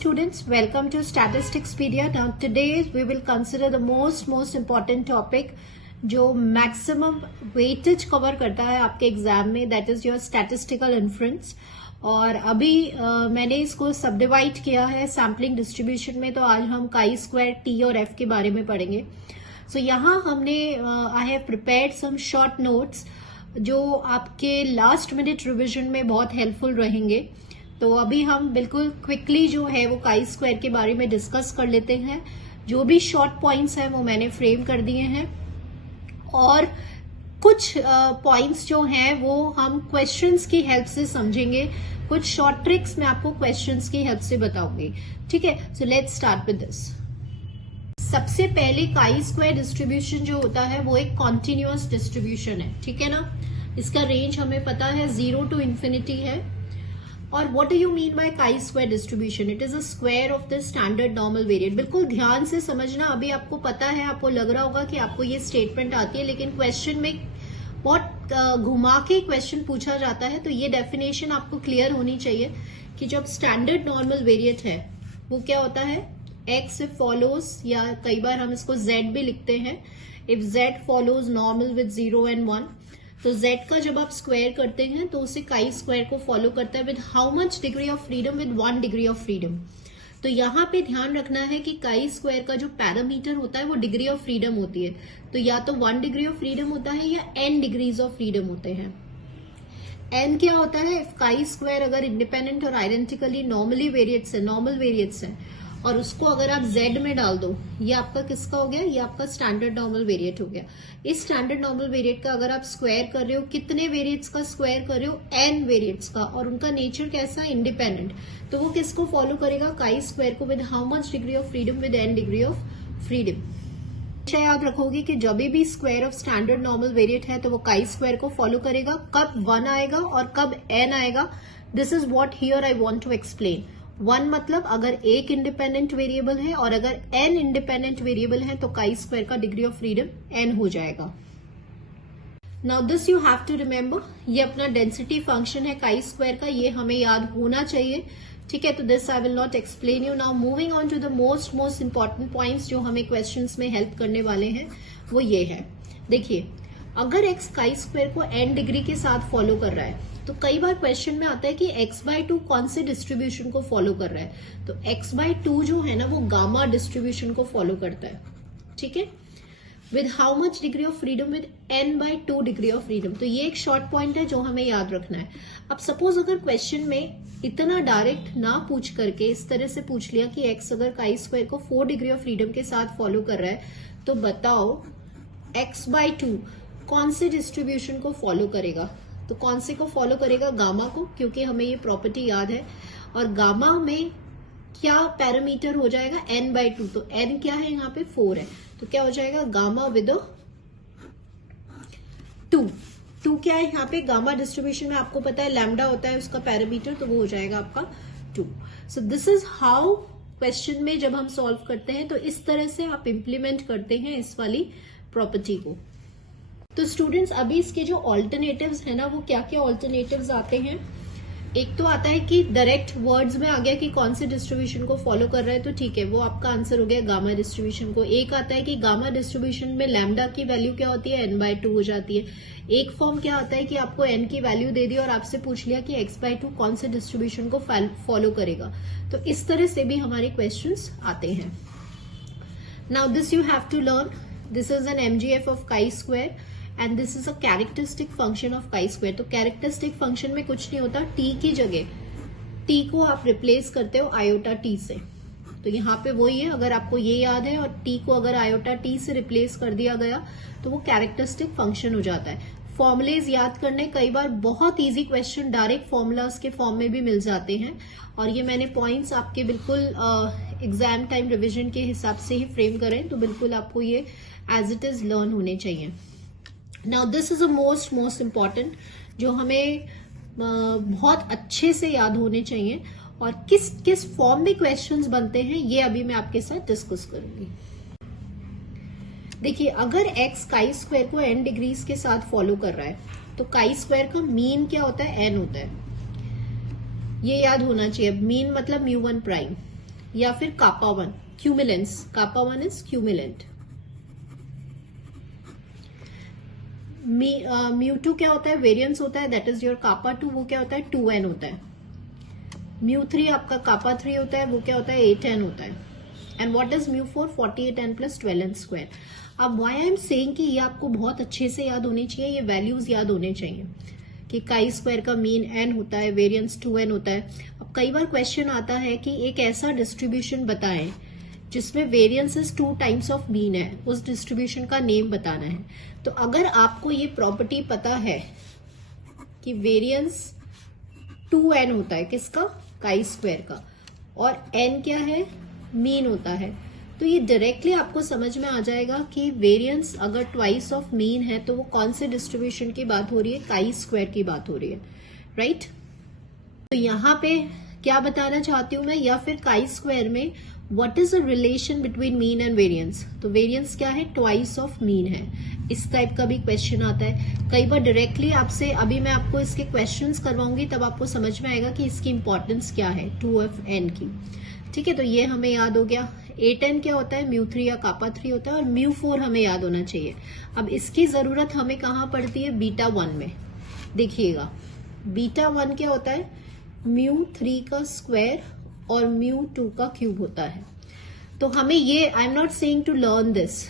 students, welcome to Statisticspedia. Now today we will consider the most important topic जो maximum weightage cover करता है आपके exam में, that is your statistical inference. और अभी मैंने इसको सब डिवाइड किया है सैम्पलिंग डिस्ट्रीब्यूशन में. तो आज हम काई स्क्वायर, टी और एफ के बारे में पढ़ेंगे. सो यहाँ हमने I have prepared some short notes जो आपके लास्ट मिनट रिविजन में बहुत हेल्पफुल रहेंगे. तो अभी हम बिल्कुल क्विकली जो है वो काई स्क्वायर के बारे में डिस्कस कर लेते हैं. जो भी शॉर्ट पॉइंट्स हैं वो मैंने फ्रेम कर दिए हैं और कुछ पॉइंट्स जो हैं वो हम क्वेश्चंस की हेल्प से समझेंगे. कुछ शॉर्ट ट्रिक्स मैं आपको क्वेश्चंस की हेल्प से बताऊंगी. ठीक है, so let's start with this. सबसे पहले काई स्क्वायर डिस्ट्रीब्यूशन जो होता है वो एक कॉन्टिन्यूअस डिस्ट्रीब्यूशन है. ठीक है ना, इसका रेंज हमें पता है 0 to infinity है. और what do you mean by काई square distribution? It is a square of the standard normal variate. बिल्कुल ध्यान से समझना. अभी आपको पता है, आपको लग रहा होगा कि आपको ये स्टेटमेंट आती है, लेकिन क्वेश्चन में बहुत घुमा के क्वेश्चन पूछा जाता है. तो ये डेफिनेशन आपको क्लियर होनी चाहिए कि जब स्टैंडर्ड नॉर्मल वेरिएट है वो क्या होता है, एक्स इफ फॉलोज, या कई बार हम इसको जेड भी लिखते हैं, if Z follows normal with 0 and 1. तो z का जब आप स्क्वायर करते हैं तो उसे काई स्क्वायर को फॉलो करता है with how much degree of freedom, with 1 degree of freedom. तो यहाँ पे ध्यान रखना है कि काई स्क्वायर का जो पैरामीटर होता है वो डिग्री ऑफ फ्रीडम होती है. तो या तो 1 डिग्री ऑफ फ्रीडम होता है या n डिग्रीज ऑफ फ्रीडम होते हैं. n क्या होता है, इफ काई स्क्वायर अगर इंडिपेंडेंट और आइडेंटिकली नॉर्मल वेरिएट्स है और उसको अगर आप z में डाल दो, ये आपका किसका हो गया, ये आपका स्टैंडर्ड नॉर्मल वेरिएट हो गया. इस स्टैंडर्ड नॉर्मल वेरिएट का अगर आप स्क्वायर कर रहे हो, कितने वेरिएट्स का स्क्वायर कर रहे हो, n वेरिएट्स का, और उनका नेचर कैसा, इंडिपेंडेंट, तो वो किसको फॉलो करेगा, काई स्क्वायर को, with how much degree of freedom, with n degree of freedom. याद रखोगे कि जब भी square of standard normal variate है तो वो काई स्क्वायर को फॉलो करेगा. कब 1 आएगा और कब n आएगा, this is what here I want to explain. 1 मतलब अगर एक इंडिपेंडेंट वेरिएबल है और अगर n इंडिपेंडेंट वेरिएबल है तो काई स्क्वायर का डिग्री ऑफ फ्रीडम n हो जाएगा. Now this you have to remember, ये अपना डेंसिटी फंक्शन है काई स्क्वायर का, ये हमें याद होना चाहिए. ठीक है, तो this I will not explain you. Now moving on to the most important points जो हमें क्वेश्चंस में हेल्प करने वाले हैं वो ये है. देखिए, अगर x काई स्क्वायर को n डिग्री के साथ फॉलो कर रहा है तो कई बार क्वेश्चन में आता है कि x/2 कौन से डिस्ट्रीब्यूशन को फॉलो कर रहा है. तो x/2 जो है ना वो गामा डिस्ट्रीब्यूशन को फॉलो करता है. ठीक है, with how much degree of freedom, with n/2 degree of freedom. तो ये एक शॉर्ट पॉइंट है जो हमें याद रखना है. अब सपोज अगर क्वेश्चन में इतना डायरेक्ट ना पूछ करके इस तरह से पूछ लिया कि x अगर काई स्क्वायर को 4 डिग्री ऑफ फ्रीडम के साथ फॉलो कर रहा है तो बताओ x/2 कौन से डिस्ट्रीब्यूशन को फॉलो करेगा. तो कौन से को फॉलो करेगा, गामा को, क्योंकि हमें ये प्रॉपर्टी याद है. और गामा में क्या पैरामीटर हो जाएगा, n/2. तो n क्या है, यहाँ पे 4 है, तो क्या हो जाएगा, गामा विद 2 क्या है यहाँ पे, गामा डिस्ट्रीब्यूशन में आपको पता है लैम्डा होता है उसका पैरामीटर, तो वो हो जाएगा आपका 2. सो दिस इज हाउ क्वेश्चन में जब हम सॉल्व करते हैं तो इस तरह से आप इंप्लीमेंट करते हैं इस वाली प्रॉपर्टी को. तो स्टूडेंट्स, अभी इसके जो ऑल्टरनेटिव्स है ना वो क्या क्या ऑल्टरनेटिव्स आते हैं. एक तो आता है कि डायरेक्ट वर्ड्स में आ गया कि कौन से डिस्ट्रीब्यूशन को फॉलो कर रहा है, तो ठीक है, वो आपका आंसर हो गया गामा डिस्ट्रीब्यूशन को. एक आता है कि गामा डिस्ट्रीब्यूशन में लैम्डा की वैल्यू क्या होती है, n/2 हो जाती है. एक फॉर्म क्या आता है कि आपको n की वैल्यू दे दी और आपसे पूछ लिया कि x/2 कौन से डिस्ट्रीब्यूशन को फॉलो करेगा. तो इस तरह से भी हमारे क्वेश्चंस आते हैं. Now this you have to learn, this is an mgf of chi square and this is a characteristic function of chi square. तो कैरेक्टरिस्टिक फंक्शन में कुछ नहीं होता, t की जगह t को आप रिप्लेस करते हो आयोटा t से. तो यहाँ पे वही है, अगर आपको ये याद है और t को अगर आयोटा t से रिप्लेस कर दिया गया तो वो कैरेक्टरिस्टिक फंक्शन हो जाता है. फॉर्मुलेज याद करने, कई बार बहुत इजी क्वेश्चन डायरेक्ट फॉर्मुलाज के फॉर्म में भी मिल जाते हैं, और ये मैंने पॉइंट्स आपके बिल्कुल एग्जाम टाइम रिविजन के हिसाब से ही फ्रेम करें, तो बिल्कुल आपको ये एज इट इज लर्न होने चाहिए. Now this is a most important जो हमें बहुत अच्छे से याद होने चाहिए, और किस किस फॉर्म में क्वेश्चंस बनते हैं ये अभी मैं आपके साथ डिस्कस करूंगी. देखिए, अगर x काई स्क्वायर को n डिग्रीज के साथ फॉलो कर रहा है तो काई स्क्वायर का मीन क्या होता है, n होता है. ये याद होना चाहिए. मीन मतलब μ1 प्राइम. या फिर कापा 1, क्यूमुलेंस, कापा 1 इज क्यूमुलेंट। म्यू 2 क्या होता है, वेरियंस होता है, दैट इज योर कापा 2, वो क्या होता है 2n होता है। म्यू 3 आपका कापा 3 होता है, वो क्या होता है 8n होता है। And what is mu 4, 48n plus 12n square. अब व्हाई आई एम सेइंग कि ये आपको बहुत अच्छे से याद होनी चाहिए, ये वैल्यूज याद होने चाहिए कि काई स्क्वायर का मीन n होता है, वेरियंस 2n होता है। अब कई बार क्वेश्चन आता है कि एक ऐसा डिस्ट्रीब्यूशन बताएं जिसमें variance is 2 times of mean है, उस डिस्ट्रीब्यूशन का नेम बताना है। तो अगर आपको ये प्रॉपर्टी पता है कि वेरियंस 2n होता है, किसका, काई स्क्वायर का, और n क्या है, मीन होता है, तो ये डायरेक्टली आपको समझ में आ जाएगा कि वेरियंस अगर ट्वाइस ऑफ मीन है तो वो कौन से डिस्ट्रीब्यूशन की बात हो रही है, काई स्क्वायर की बात हो रही है, राइट। तो यहाँ पे क्या बताना चाहती हूं मैं, या फिर काई स्क्वायर में what is the relation between mean and variance. तो वेरियंस क्या है, ट्वाइस ऑफ मीन है। इस टाइप का भी क्वेश्चन आता है कई बार डायरेक्टली आपसे। अभी मैं आपको इसके क्वेश्चंस करवाऊंगी, तब आपको समझ में आएगा कि इसकी इंपॉर्टेंस क्या है 2f(n) की। ठीक है, तो ये हमें याद हो गया। 8n क्या होता है, म्यू 3 या कापा 3 होता है, और म्यू 4 हमें याद होना चाहिए। अब इसकी जरूरत हमें कहाँ पड़ती है, बीटा 1 में। देखिएगा बीटा 1 क्या होता है, म्यू 3 का स्क्वायर और म्यू 2 का क्यूब होता है। तो हमें ये, I am not saying to learn this,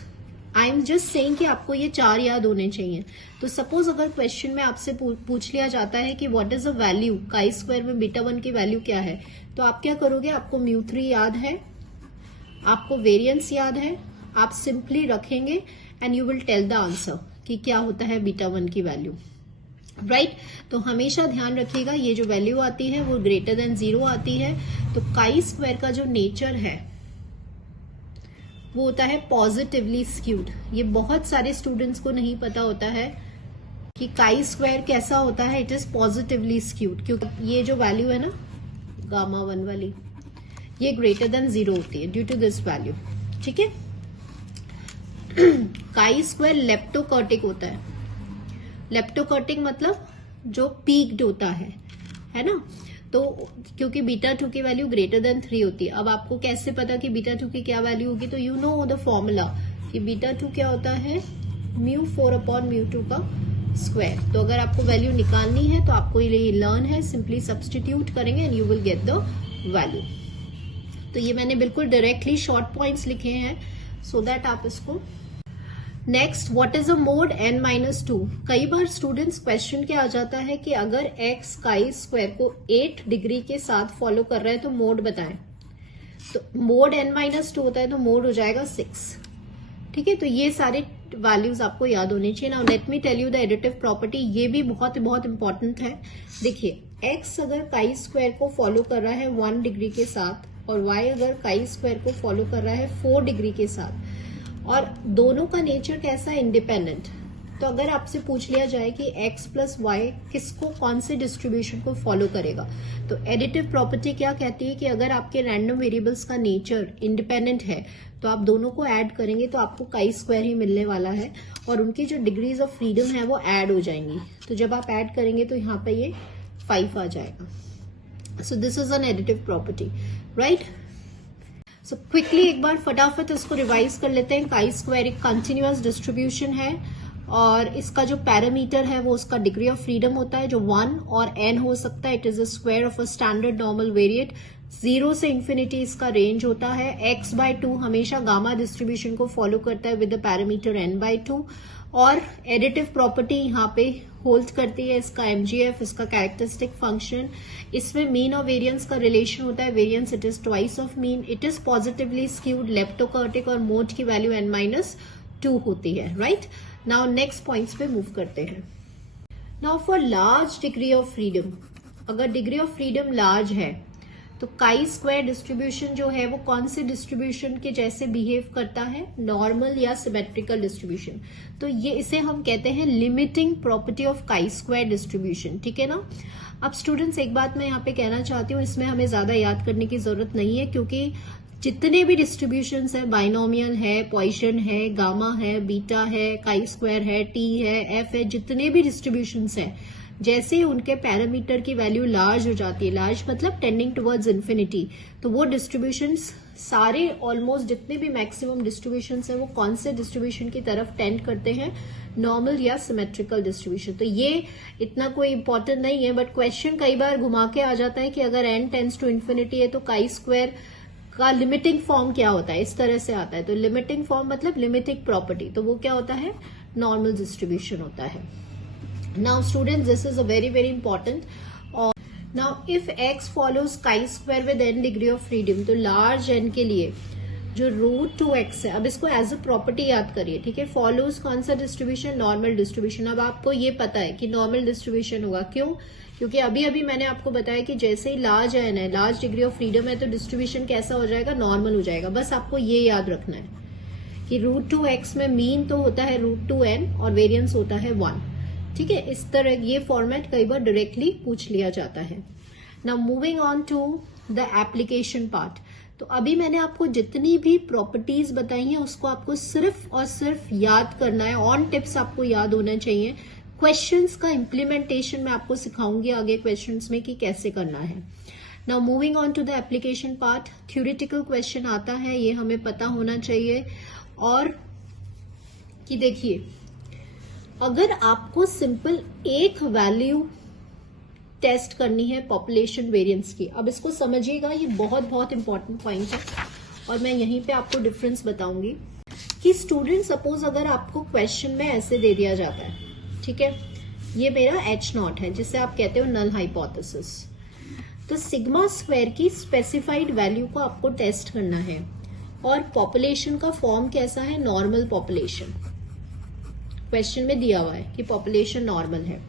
I am just saying कि आपको ये 4 याद होने चाहिए। तो सपोज अगर क्वेश्चन में आपसे पूछ लिया जाता है कि what is the value, chi square में बीटा 1 की वैल्यू क्या है, तो आप क्या करोगे, आपको म्यू 3 याद है, आपको वेरियंस याद है, आप सिंपली रखेंगे and you will tell the answer कि क्या होता है बीटा 1 की वैल्यू, राइट। तो हमेशा ध्यान रखिएगा ये जो वैल्यू आती है वो ग्रेटर देन 0 आती है। तो काई स्क्वायर का जो नेचर है वो होता है पॉजिटिवली स्क्यूड। ये बहुत सारे स्टूडेंट्स को नहीं पता होता है कि काई स्क्वायर कैसा होता है, इट इज पॉजिटिवली स्क्यूड, क्योंकि ये जो वैल्यू है ना गामा 1 वाली, ये ग्रेटर देन 0 होती है ड्यू टू दिस वैल्यू, ठीक है। काई स्क्वायर लेप्टोकर्टिक होता है। लेप्टोकर्टिक मतलब जो पीक्ड होता है ना। तो क्योंकि बीटा 2 की वैल्यू ग्रेटर देन 3 होती है। अब आपको कैसे पता कि बीटा 2 की क्या वैल्यू होगी, तो यू नो द फॉर्मूला कि बीटा 2 क्या होता है, म्यू 4 अपॉन म्यू 2 का स्क्वायर। तो अगर आपको वैल्यू निकालनी है तो आपको ये लर्न है, सिंपली सब्सटीट्यूट करेंगे and you will get the value. तो ये मैंने बिल्कुल डायरेक्टली शॉर्ट पॉइंट्स लिखे हैं सो दैट आप इसको। Next, what is a mode n-2। कई बार स्टूडेंट्स क्वेश्चन क्या आ जाता है कि अगर x काई स्क्वायर को 8 डिग्री के साथ फॉलो कर रहा है तो मोड बताएं। तो मोड n-2 होता है तो मोड हो जाएगा 6, ठीक है। तो ये सारे वैल्यूज आपको याद होनी चाहिए। Now let me tell you the additive property, ये भी बहुत बहुत इंपॉर्टेंट है। देखिए x अगर काई स्क्वायर को फॉलो कर रहा है 1 डिग्री के साथ और y अगर काई स्क्वायर को फॉलो कर रहा है 4 डिग्री के साथ, और दोनों का नेचर कैसा है, इंडिपेंडेंट। तो अगर आपसे पूछ लिया जाए कि x प्लस वाई किसको, कौन से डिस्ट्रीब्यूशन को फॉलो करेगा, तो एडिटिव प्रॉपर्टी क्या कहती है कि अगर आपके रैंडम वेरिएबल्स का नेचर इंडिपेंडेंट है तो आप दोनों को ऐड करेंगे तो आपको काई स्क्वायर ही मिलने वाला है, और उनकी जो डिग्रीज ऑफ फ्रीडम है वो ऐड हो जाएंगी। तो जब आप ऐड करेंगे तो यहाँ पे ये 5 आ जाएगा। So this is N additive property, right. So quickly एक बार फटाफट इसको रिवाइज कर लेते हैं। काई स्क्वायर एक कंटिन्यूअस डिस्ट्रीब्यूशन है और इसका जो पैरामीटर है वो उसका डिग्री ऑफ फ्रीडम होता है, जो 1 और n हो सकता है। It is a square of a standard normal variate. 0 से इन्फिनिटी इसका रेंज होता है। x/2 हमेशा गामा डिस्ट्रीब्यूशन को फॉलो करता है विद द पैरामीटर n/2। और एडिटिव प्रॉपर्टी यहाँ पे होल्ड करती है इसका MGF, इसका कैरेक्टरिस्टिक फंक्शन। इसमें मीन और वेरियंस का रिलेशन होता है। Variance it is twice of mean, it is positively skewed, leptokurtic, और मोड की वैल्यू n-2 होती है, राइट। नाउ नेक्स्ट पॉइंट्स पे मूव करते हैं। Now for large degree of freedom, अगर डिग्री ऑफ फ्रीडम लार्ज है तो काई स्क्वायर डिस्ट्रीब्यूशन जो है वो कौन से डिस्ट्रीब्यूशन के जैसे बिहेव करता है, नॉर्मल या सिमेट्रिकल डिस्ट्रीब्यूशन। तो ये इसे हम कहते हैं limiting property of chi square distribution, ठीक है ना। अब स्टूडेंट्स एक बात मैं यहाँ पे कहना चाहती हूँ, इसमें हमें ज्यादा याद करने की जरूरत नहीं है, क्योंकि जितने भी डिस्ट्रीब्यूशंस है, बाइनोमियल है, पॉइसन है, गामा है, बीटा है, काई स्क्वायर है, टी है, एफ है, जितने भी डिस्ट्रीब्यूशंस है जैसे ही उनके पैरामीटर की वैल्यू लार्ज हो जाती है, लार्ज मतलब टेंडिंग टुवर्ड्स इन्फिनिटी, तो वो डिस्ट्रीब्यूशंस सारे ऑलमोस्ट जितने भी मैक्सिमम डिस्ट्रीब्यूशंस है वो कौन से डिस्ट्रीब्यूशन की तरफ टेंड करते हैं, नॉर्मल या सिमेट्रिकल डिस्ट्रीब्यूशन। तो ये इतना कोई इंपॉर्टेंट नहीं है, बट क्वेश्चन कई बार घुमा के आ जाता है कि अगर n टेंड्स टू इन्फिनिटी है तो काई स्क्वायर का लिमिटिंग फॉर्म क्या होता है, इस तरह से आता है। तो लिमिटिंग फॉर्म मतलब लिमिटिंग प्रॉपर्टी, तो वो क्या होता है, नॉर्मल डिस्ट्रीब्यूशन होता है। Now students, this is a very very important. Now if x follows काई square with n degree of freedom, तो लार्ज n के लिए जो √2x है, अब इसको एज अ प्रॉपर्टी याद करिए, ठीक है। फॉलोज कौन सा डिस्ट्रीब्यूशन, नॉर्मल डिस्ट्रीब्यूशन। अब आपको ये पता है कि नॉर्मल डिस्ट्रीब्यूशन होगा, क्यों, क्योंकि अभी अभी मैंने आपको बताया कि जैसे ही लार्ज n है, लार्ज डिग्री ऑफ फ्रीडम है, तो डिस्ट्रीब्यूशन कैसा हो जाएगा, नॉर्मल हो जाएगा। बस आपको ये याद रखना है कि √2x में मीन तो होता है √2n और वेरियंस होता है 1, ठीक है। इस तरह ये फॉर्मेट कई बार डायरेक्टली पूछ लिया जाता है। Now moving on to the application part. तो अभी मैंने आपको जितनी भी प्रॉपर्टीज बताई हैं उसको आपको सिर्फ और सिर्फ याद करना है, ऑन टिप्स आपको याद होना चाहिए। क्वेश्चंस का इम्प्लीमेंटेशन मैं आपको सिखाऊंगी आगे क्वेश्चंस में कि कैसे करना है। Now moving on to the application part, theoretical question आता है, ये हमें पता होना चाहिए। और कि देखिए, अगर आपको सिंपल एक वैल्यू टेस्ट करनी है पॉपुलेशन वेरिएंस की, अब इसको समझिएगा, ये बहुत बहुत इंपॉर्टेंट पॉइंट है और मैं यहीं पे आपको डिफरेंस बताऊंगी कि स्टूडेंट सपोज अगर आपको क्वेश्चन में ऐसे दे दिया जाता है, ठीक है, ये मेरा H0 है जिसे आप कहते हो नल हाइपोथेसिस, तो सिग्मा स्क्वायर की स्पेसिफाइड वैल्यू को आपको टेस्ट करना है और पॉपुलेशन का फॉर्म कैसा है, नॉर्मल पॉपुलेशन। क्वेश्चन में दिया हुआ है कि पॉपुलेशन नॉर्मल है,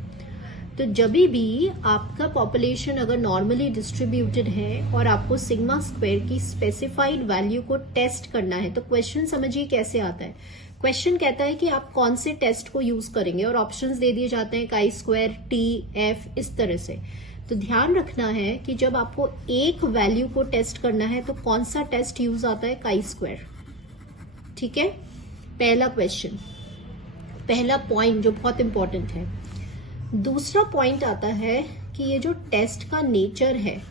तो जब भी आपका पॉपुलेशन अगर नॉर्मली डिस्ट्रीब्यूटेड है और आपको सिग्मा स्क्वायर की स्पेसिफाइड वैल्यू को टेस्ट करना है, तो क्वेश्चन समझिए कैसे आता है। क्वेश्चन कहता है कि आप कौन से टेस्ट को यूज करेंगे और ऑप्शंस दे दिए जाते हैं काई स्क्वायर, टी, एफ, इस तरह से। तो ध्यान रखना है कि जब आपको एक वैल्यू को टेस्ट करना है तो कौन सा टेस्ट यूज आता है, काई स्क्वायर, ठीक है। पहला क्वेश्चन, पहला पॉइंट जो बहुत इंपॉर्टेंट है। दूसरा पॉइंट आता है कि ये जो टेस्ट का नेचर है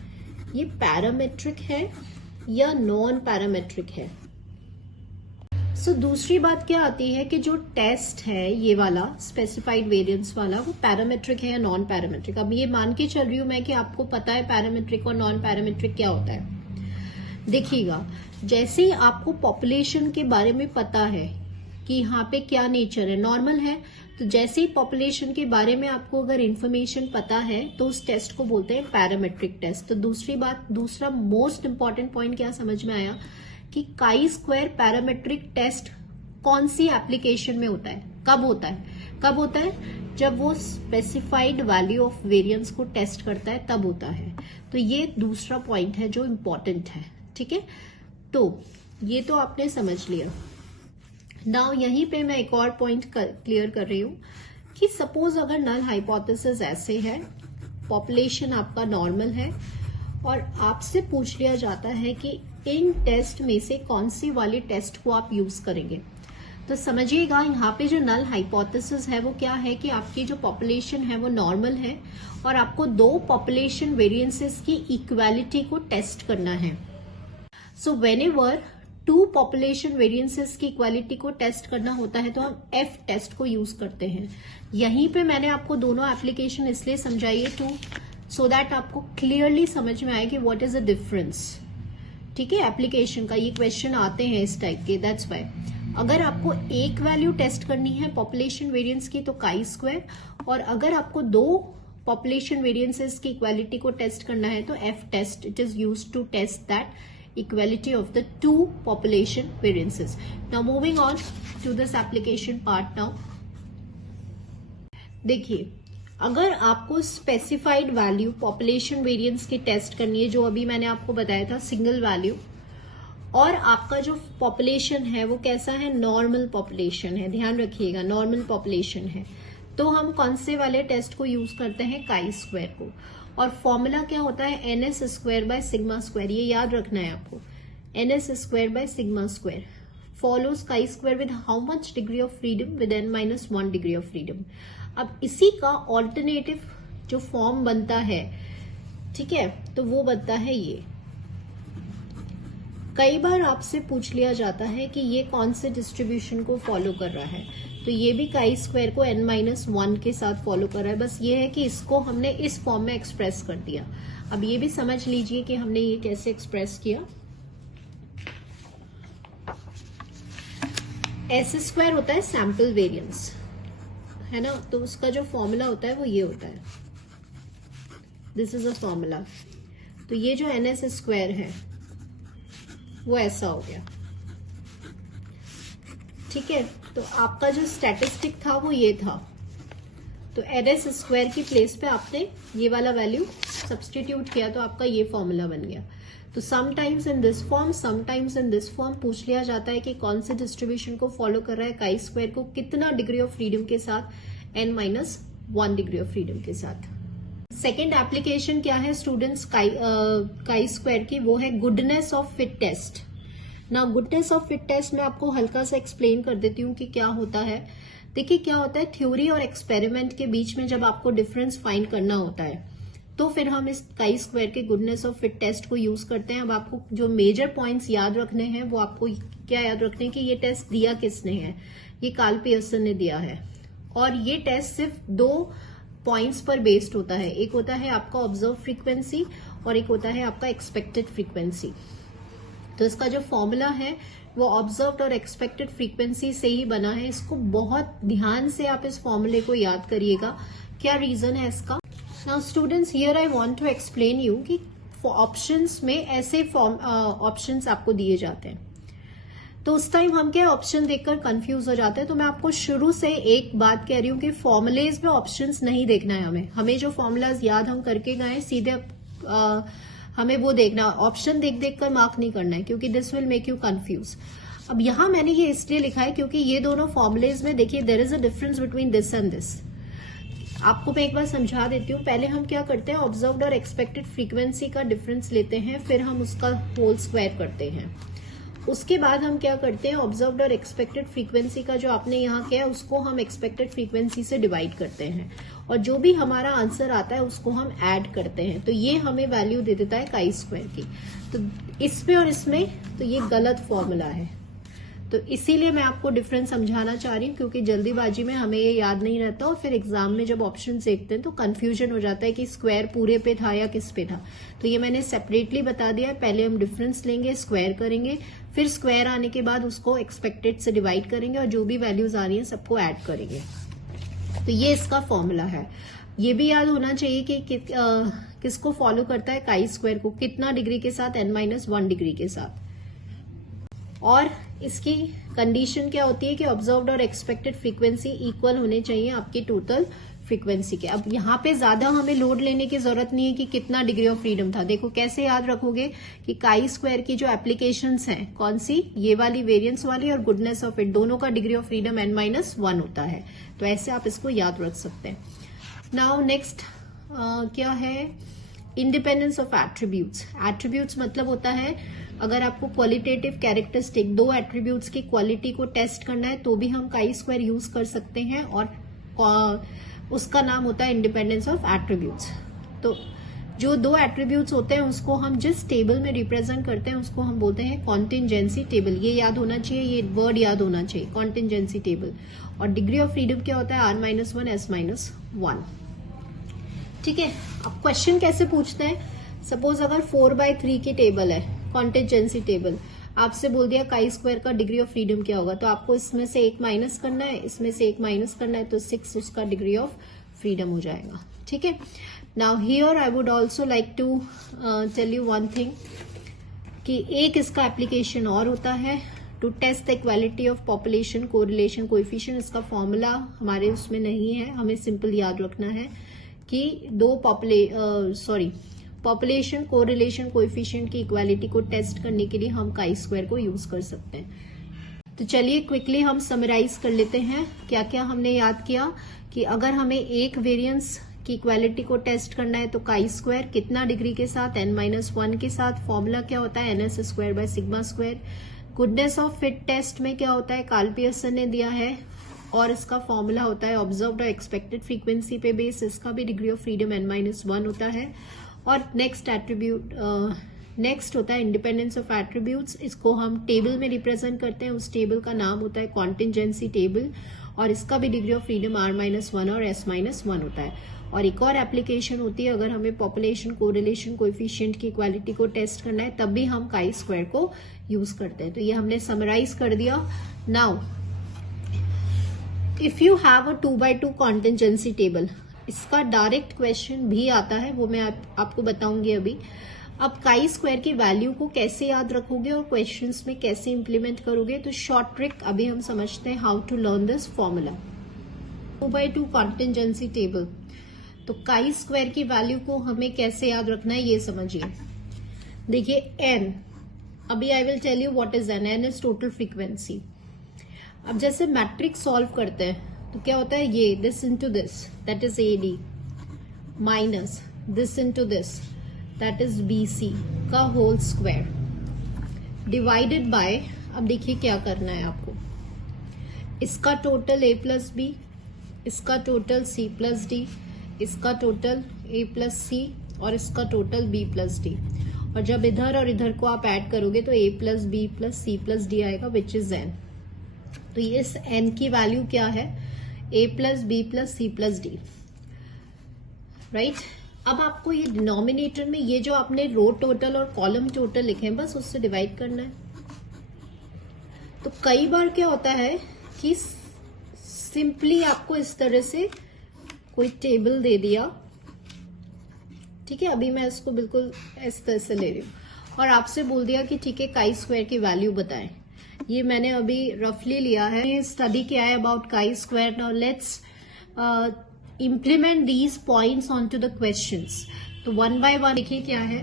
ये पैरामेट्रिक है या नॉन पैरामेट्रिक है। सो दूसरी बात क्या आती है कि जो टेस्ट है ये वाला स्पेसिफाइड वेरिएंस वाला, वो पैरामेट्रिक है या नॉन पैरामेट्रिक। अब ये मान के चल रही हूं मैं कि आपको पता है पैरामेट्रिक और नॉन पैरामेट्रिक क्या होता है। देखिएगा, जैसे ही आपको पॉपुलेशन के बारे में पता है कि यहाँ पे क्या नेचर है, नॉर्मल है, तो जैसे ही पॉपुलेशन के बारे में आपको अगर इंफॉर्मेशन पता है तो उस टेस्ट को बोलते हैं पैरामेट्रिक टेस्ट। तो दूसरी बात, दूसरा मोस्ट इंपॉर्टेंट पॉइंट क्या समझ में आया कि काई स्क्वायर पैरामेट्रिक टेस्ट कौन सी एप्लीकेशन में होता है, कब होता है, कब होता है, जब वो स्पेसिफाइड वैल्यू ऑफ वेरिएंस को टेस्ट करता है तब होता है। तो ये दूसरा पॉइंट है जो इंपॉर्टेंट है, ठीक है। तो ये तो आपने समझ लिया। नाउ यहीं पे मैं एक और पॉइंट क्लियर कर रही हूं कि सपोज अगर नल हाइपोथेसिस ऐसे है, पॉपुलेशन आपका नॉर्मल है और आपसे पूछ लिया जाता है कि इन टेस्ट में से कौन सी वाली टेस्ट को आप यूज करेंगे, तो समझिएगा यहाँ पे जो नल हाइपोथेसिस है वो क्या है कि आपकी जो पॉपुलेशन है वो नॉर्मल है और आपको दो पॉपुलेशन वेरिएंसेस की इक्वालिटी को टेस्ट करना है। So whenever two population variances की इक्वालिटी को टेस्ट करना होता है तो हम एफ टेस्ट को यूज करते हैं। यहीं पे मैंने आपको दोनों एप्लीकेशन इसलिए समझाई है सो दैट आपको क्लियरली समझ में आए कि व्हाट इज द डिफरेंस, ठीक है। एप्लीकेशन का ये क्वेश्चन आते हैं इस टाइप के, दैट्स वाई। अगर आपको एक वैल्यू टेस्ट करनी है पॉपुलेशन वेरिएंस की तो काई स्क्वायर, और अगर आपको दो पॉपुलेशन वेरिएंसेस की इक्वालिटी को टेस्ट करना है तो F test, it is used to test that equality of the two population variances. Now moving on to this application part now. देखिए, अगर आपको स्पेसिफाइड वैल्यू पॉपुलेशन वेरिएंस की टेस्ट करनी है, जो अभी मैंने आपको बताया था सिंगल वैल्यू, और आपका जो पॉपुलेशन है वो कैसा है, नॉर्मल पॉपुलेशन है, ध्यान रखिएगा नॉर्मल पॉपुलेशन है, तो हम कौन से वाले टेस्ट को यूज करते हैं, काई स्क्वायर को। और फॉर्मूला क्या होता है, NS square by sigma square, ये याद रखना है आपको। NS square by sigma square follows काई square with how much degree of freedom, with n-1 degree of freedom. अब इसी का ऑल्टरनेटिव जो फॉर्म बनता है, ठीक है, तो वो बनता है ये। कई बार आपसे पूछ लिया जाता है कि ये कौन से डिस्ट्रीब्यूशन को फॉलो कर रहा है, तो ये भी काई स्क्वायर को n-1 के साथ फॉलो कर रहा है। बस ये है कि इसको हमने इस फॉर्म में एक्सप्रेस कर दिया। अब ये भी समझ लीजिए कि हमने ये कैसे एक्सप्रेस किया। एस स्क्वायर होता है सैंपल वेरिएंस, है ना, तो उसका जो फॉर्मूला होता है वो ये होता है, दिस इज अ फॉर्मूला। तो ये जो NS स्क्वायर है वो ऐसा हो गया, ठीक है। तो आपका जो स्टैटिस्टिक था वो ये था, तो NS स्क्वायर की प्लेस पे आपने ये वाला वैल्यू सब्सटीट्यूट किया तो आपका ये फॉर्मूला बन गया। तो sometimes in this form, sometimes in this form पूछ लिया जाता है कि कौन से डिस्ट्रीब्यूशन को फॉलो कर रहा है काई स्क्वायर को, कितना डिग्री ऑफ फ्रीडम के साथ, n-1 डिग्री ऑफ फ्रीडम के साथ। सेकेंड एप्लीकेशन क्या है स्टूडेंट्स काई स्क्वायर की, वो है गुडनेस ऑफ फिट टेस्ट। ना गुडनेस ऑफ फिट टेस्ट में आपको हल्का सा एक्सप्लेन कर देती हूँ कि क्या होता है। देखिए क्या होता है, थ्योरी और एक्सपेरिमेंट के बीच में जब आपको डिफरेंस फाइंड करना होता है तो फिर हम इस काई स्क्वायर के गुडनेस ऑफ फिट टेस्ट को यूज करते हैं। अब आपको जो मेजर पॉइंट्स याद रखने हैं वो आपको क्या याद रखने हैं कि ये टेस्ट दिया किसने है, ये कार्ल पियर्सन ने दिया है, और ये टेस्ट सिर्फ 2 पॉइंट्स पर बेस्ड होता है। एक होता है आपका ऑब्जर्व फ्रीक्वेंसी और एक होता है आपका एक्सपेक्टेड फ्रीक्वेंसी। तो इसका जो फॉर्मूला है वो ऑब्जर्व्ड और एक्सपेक्टेड फ्रीक्वेंसी से ही बना है। इसको बहुत ध्यान से आप इस फॉर्मूले को याद करिएगा। क्या रीजन है इसका? Now students here I want to explain you कि ऑप्शंस में ऐसे ऑप्शंस आपको दिए जाते हैं, तो उस टाइम हम क्या ऑप्शन देखकर कंफ्यूज हो जाते हैं। तो मैं आपको शुरू से एक बात कह रही हूँ कि फॉर्मुलेज में ऑप्शंस नहीं देखना है हमें जो फॉर्मुलाज याद हम करके गए सीधे हमें वो देखना, ऑप्शन देख देख कर मार्क नहीं करना है, क्योंकि this will make you confuse. अब यहां मैंने ये इसलिए लिखा है क्योंकि ये दोनों फॉर्मुलेज में देखिए there is a difference between this and this. आपको मैं एक बार समझा देती हूँ। पहले हम क्या करते हैं, ऑब्जर्व्ड और एक्सपेक्टेड फ्रीक्वेंसी का डिफरेंस लेते हैं, फिर हम उसका होल स्क्वायर करते हैं। उसके बाद हम क्या करते हैं, ऑब्जर्व्ड और एक्सपेक्टेड फ्रीक्वेंसी का जो आपने यहाँ किया उसको हम एक्सपेक्टेड फ्रीक्वेंसी से डिवाइड करते हैं, और जो भी हमारा आंसर आता है उसको हम ऐड करते हैं। तो ये हमें वैल्यू दे देता है काई स्क्वायर की। तो इसमें और इसमें तो ये गलत फॉर्मूला है, तो इसीलिए मैं आपको डिफरेंस समझाना चाह रही हूँ, क्योंकि जल्दीबाजी में हमें ये याद नहीं रहता और फिर एग्जाम में जब ऑप्शन देखते हैं तो कंफ्यूजन हो जाता है कि स्क्वायर पूरे पे था या किस पे था। तो ये मैंने सेपरेटली बता दिया है। पहले हम डिफरेंस लेंगे, स्क्वायर करेंगे, फिर स्क्वायर आने के बाद उसको एक्सपेक्टेड से डिवाइड करेंगे और जो भी वैल्यूज आ रही हैं सबको ऐड करेंगे। तो ये इसका फॉर्मूला है। ये भी याद होना चाहिए कि किसको फॉलो करता है काई स्क्वायर को, कितना डिग्री के साथ, n-1 डिग्री के साथ। और इसकी कंडीशन क्या होती है कि ऑब्जर्व्ड और एक्सपेक्टेड फ्रीक्वेंसी इक्वल होने चाहिए आपकी टोटल फ्रीक्वेंसी के। अब यहाँ पे ज्यादा हमें लोड लेने की जरूरत नहीं है कि कितना डिग्री ऑफ फ्रीडम था। देखो कैसे याद रखोगे कि काई स्क्वायर की जो एप्लीकेशंस हैं, कौन सी, ये वाली वेरिएंस वाली और गुडनेस ऑफ इट, दोनों का डिग्री ऑफ फ्रीडम n-1 होता है। तो ऐसे आप इसको याद रख सकते हैं। नाउ नेक्स्ट क्या है, इंडिपेंडेंस ऑफ एट्रीब्यूट्स। एट्रीब्यूट्स मतलब होता है अगर आपको क्वालिटेटिव कैरेक्टरिस्टिक 2 एट्रीब्यूट्स की क्वालिटी को टेस्ट करना है तो भी हम काई स्क्वायर यूज कर सकते हैं, और उसका नाम होता है इंडिपेंडेंस ऑफ एट्रीब्यूट्स। तो जो 2 एट्रीब्यूट्स होते हैं उसको हम जिस टेबल में रिप्रेजेंट करते हैं उसको हम बोलते हैं कॉन्टिंजेंसी टेबल। ये याद होना चाहिए, ये वर्ड याद होना चाहिए, कॉन्टिंजेंसी टेबल। और डिग्री ऑफ फ्रीडम क्या होता है, r-1 s-1। ठीक है। अब क्वेश्चन कैसे पूछते हैं, सपोज अगर 4/3 की टेबल है, कॉन्टिंजेंसी टेबल, आपसे बोल दिया काई स्क्वायर का डिग्री ऑफ फ्रीडम क्या होगा, तो आपको इसमें से 1 माइनस करना है, इसमें से 1 माइनस करना है, तो 6 उसका डिग्री ऑफ फ्रीडम हो जाएगा। ठीक है। Now here I would also like to tell you one thing कि एक इसका एप्लीकेशन और होता है to test the equality of population correlation coefficient. इसका फॉर्मूला हमारे उसमें नहीं है, हमें सिंपल याद रखना है कि पॉपुलेशन कोरिलेशन कोएफिशिएंट की इक्वालिटी को टेस्ट करने के लिए हम काई स्क्वायर को यूज कर सकते हैं। तो चलिए क्विकली हम समराइज कर लेते हैं क्या क्या हमने याद किया। कि अगर हमें एक वेरिएंस की इक्वालिटी को टेस्ट करना है तो काई स्क्वायर, कितना डिग्री के साथ, n-1 के साथ, फॉर्मूला क्या होता है ns square by sigma square. Goodness of fit test में क्या होता है, कार्ल पियर्सन ने दिया है और इसका फॉर्मूला होता है ऑब्जर्व्ड और एक्सपेक्टेड फ्रीक्वेंसी पे बेस, इसका भी डिग्री ऑफ फ्रीडम n-1 होता है। और नेक्स्ट होता है इंडिपेंडेंस ऑफ एट्रीब्यूट्स, इसको हम टेबल में रिप्रेजेंट करते हैं, उस टेबल का नाम होता है कॉन्टिजेंसी टेबल, और इसका भी डिग्री ऑफ फ्रीडम r-1 और s-1 होता है। और एक और एप्लीकेशन होती है अगर हमें पॉपुलेशन कोरिलेशन कोएफिशिएंट की इक्वालिटी को टेस्ट करना है, तब भी हम काई स्क्वायर को यूज करते हैं। तो ये हमने समराइज कर दिया। Now if you have a 2x2 contingency table, इसका डायरेक्ट क्वेश्चन भी आता है, वो मैं आपको बताऊंगी अभी। अब काई स्क्वायर की वैल्यू को कैसे याद रखोगे और क्वेश्चंस में कैसे इंप्लीमेंट करोगे, तो शॉर्ट ट्रिक अभी हम समझते हैं how to learn this formula. 2x2 contingency table, तो काई स्क्वायर की वैल्यू को हमें कैसे याद रखना है ये समझिए। देखिए n, अभी I will tell you what is n is total frequency. अब जैसे मैट्रिक्स सॉल्व करते हैं तो क्या होता है, ये this into this that is AD minus this into this that is BC का होल स्क्वायर डिवाइडेड बाय, अब देखिए क्या करना है आपको, इसका टोटल A प्लस B, इसका टोटल C प्लस D, इसका टोटल A प्लस C और इसका टोटल B प्लस D, और जब इधर और इधर को आप ऐड करोगे तो A plus B plus C plus D आएगा विच इज n। तो ये इस n की वैल्यू क्या है, A plus B plus C plus D, right. अब आपको ये डिनोमिनेटर में ये जो आपने रो टोटल और कॉलम टोटल लिखे हैं बस उससे डिवाइड करना है। तो कई बार क्या होता है कि सिंपली आपको इस तरह से कोई टेबल दे दिया, ठीक है, अभी मैं इसको बिल्कुल इस तरह से ले रही हूं और आपसे बोल दिया कि ठीक है काई स्क्वायर की वैल्यू बताएं। ये मैंने अभी रफली लिया है, स्टडी किया है about chi square. Now let's implement these points onto the questions. तो one by one देखिए क्या है।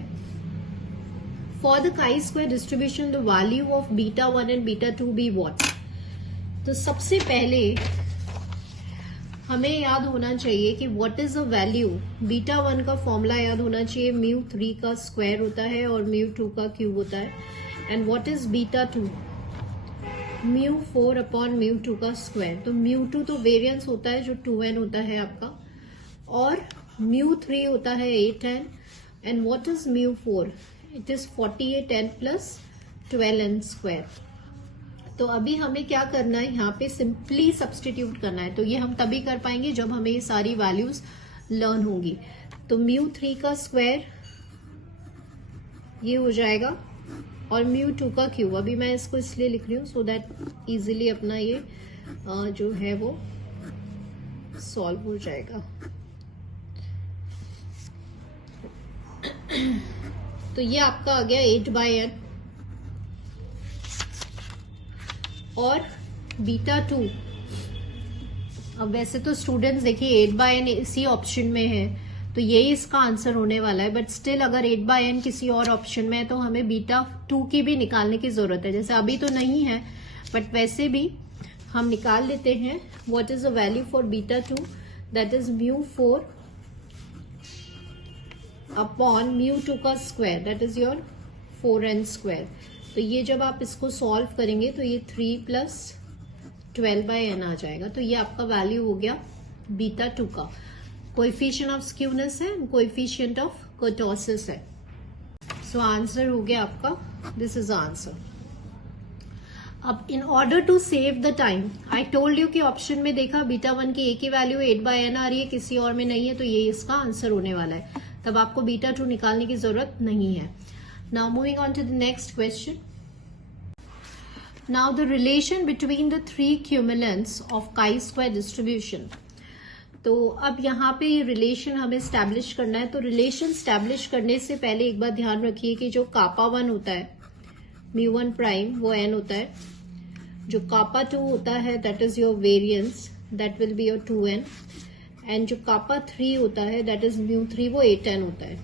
For the chi-square distribution, the value of beta 1 and beta 2 be what? तो सबसे पहले हमें याद होना चाहिए कि what is the value, beta 1 का फॉर्मूला याद होना चाहिए, μ3 का स्क्वायर होता है और μ2 का क्यूब होता है, and what is beta 2, μ4 upon μ2 का स्क्वायर। तो μ2 तो वेरिएंस होता है जो 2n होता है आपका, और μ3 होता है 8n, and what is μ4, it is 48n plus 12n square. तो अभी हमें क्या करना है, यहाँ पे सिंपली सब्सटीट्यूट करना है। तो ये हम तभी कर पाएंगे जब हमें ये सारी वैल्यूज लर्न होंगी। तो μ3 का स्क्वायर ये हो जाएगा और μ2 का क्यूब, अभी मैं इसको इसलिए लिख रही हूँ सो दैट इजीली अपना ये जो है वो सॉल्व हो जाएगा। तो ये आपका आ गया 8/n, और बीटा 2, अब वैसे तो स्टूडेंट्स देखिए 8/n इसी ऑप्शन में है तो यही इसका आंसर होने वाला है, बट स्टिल अगर 8/n किसी और ऑप्शन में है तो हमें बीटा 2 की भी निकालने की जरूरत है। जैसे अभी तो नहीं है बट वैसे भी हम निकाल लेते हैं। What is the value for beta 2, that is μ4 upon μ2 का square, that is your 4n square. तो ये जब आप इसको सॉल्व करेंगे तो ये 3 प्लस 12/n आ जाएगा। तो ये आपका वैल्यू हो गया बीटा 2 का। कोएफिशिएंट ऑफ स्क्यूनेस है, कोएफिशिएंट ऑफ कर्टोसिस है। सो आंसर हो गया आपका, दिस इज आंसर। अब in order to save the time, I told you कि ऑप्शन में देखा बीटा 1 की एक ही वैल्यू 8/n आ रही है, किसी और में नहीं है, तो ये इसका आंसर होने वाला है। तब आपको बीटा 2 निकालने की जरूरत नहीं है। Now moving on to the next question. Now the relation between the 3 cumulants of chi square distribution. तो अब यहाँ पे ये रिलेशन हमें स्टैब्लिश करना है। तो रिलेशन स्टैब्लिश करने से पहले एक बात ध्यान रखिए कि जो कापा 1 होता है μ1 प्राइम वो n होता है, जो कापा 2 होता है that is your variance, that will be your 2n, and जो कापा 3 होता है दैट इज μ3 वो 8n होता है।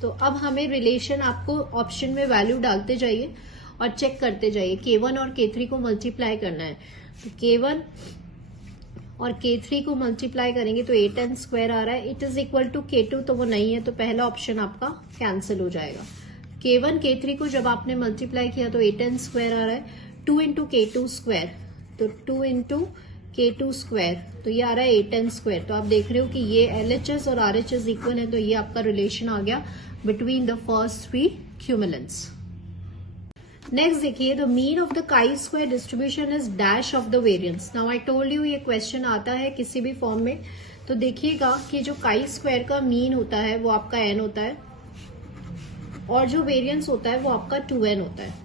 तो अब हमें रिलेशन, आपको ऑप्शन में वैल्यू डालते जाइए और चेक करते जाइए। K1 और K3 को मल्टीप्लाई करना है, तो K1 और K3 को मल्टीप्लाई करेंगे तो 8n स्क्वायर आ रहा है। It is equal to K2, तो वो नहीं है, तो पहला ऑप्शन आपका कैंसिल हो जाएगा। K1 K3 को जब आपने मल्टीप्लाई किया तो 8n स्क्वायर आ रहा है। 2 इंटू K2 स्क्वायर, तो 2 इंटू K2 स्क्वायर, तो ये आ रहा है A10 स्क्वायर। तो आप देख रहे हो कि ये LHS और RHS इक्वल है, तो ये आपका रिलेशन आ गया between the first three cumulants. Next देखिए, the mean of the chi square distribution is dash of the variance. Now I told you ये क्वेश्चन आता है किसी भी फॉर्म में, तो देखिएगा कि जो काई स्क्वायर का मीन होता है वो आपका n होता है और जो वेरियंस होता है वो आपका 2n होता है।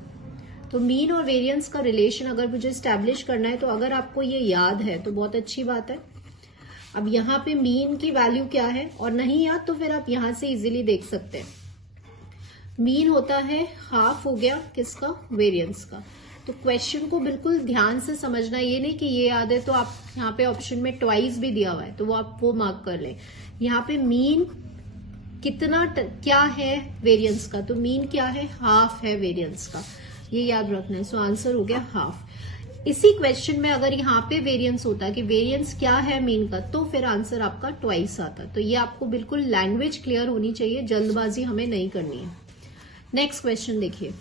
तो मीन और वेरियंस का रिलेशन अगर मुझे स्टैब्लिश करना है, तो अगर आपको ये याद है तो बहुत अच्छी बात है। अब यहाँ पे मीन की वैल्यू क्या है, और नहीं याद तो फिर आप यहां से इजीली देख सकते हैं। मीन होता है हाफ हो गया किसका, वेरियंस का। तो क्वेश्चन को बिल्कुल ध्यान से समझना, ये नहीं कि ये याद है तो आप यहाँ पे ऑप्शन में ट्वाइस भी दिया हुआ है तो वो आप वो मार्क कर लें। यहाँ पे मीन कितना क्या है वेरियंस का, तो मीन क्या है, हाफ है वेरियंस का, ये याद रखना है। सो आंसर हो गया हाफ। इसी क्वेश्चन में अगर यहाँ पे वेरियंस होता कि वेरियंस क्या है मीन का, तो फिर आंसर आपका ट्वाइस आता। तो ये आपको बिल्कुल लैंग्वेज क्लियर होनी चाहिए, जल्दबाजी हमें नहीं करनी है। नेक्स्ट क्वेश्चन देखिए,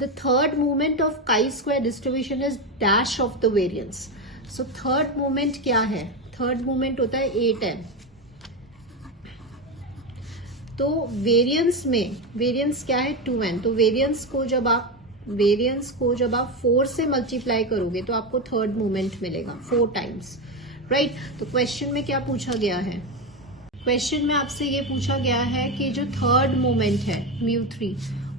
the third movement of chi square distribution is dash of the variance. So third movement क्या है, थर्ड मूवमेंट होता है A10। तो वेरियंस में वेरियंस क्या है 2n, तो वेरियंस को जब आप 4 से मल्टीप्लाई करोगे तो आपको थर्ड मूवमेंट मिलेगा 4 टाइम्स, राइट। तो क्वेश्चन में क्या पूछा गया है, क्वेश्चन में आपसे ये पूछा गया है कि जो थर्ड मोमेंट है μ3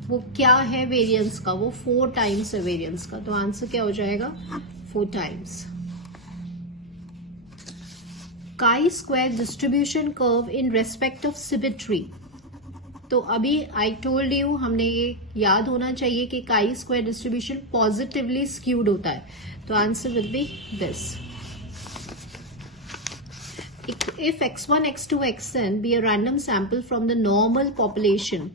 वो क्या है वेरियंस का, वो 4 टाइम्स है वेरियंस का। तो आंसर क्या हो जाएगा 4 टाइम्स। काई square distribution curve in respect of symmetry. तो अभी आई टोल्ड यू, हमने ये याद होना चाहिए कि काई स्क्वायर डिस्ट्रीब्यूशन पॉजिटिवली स्क्यूड होता है। तो answer will be this. If x1, x2, xn be a random sample from the normal population,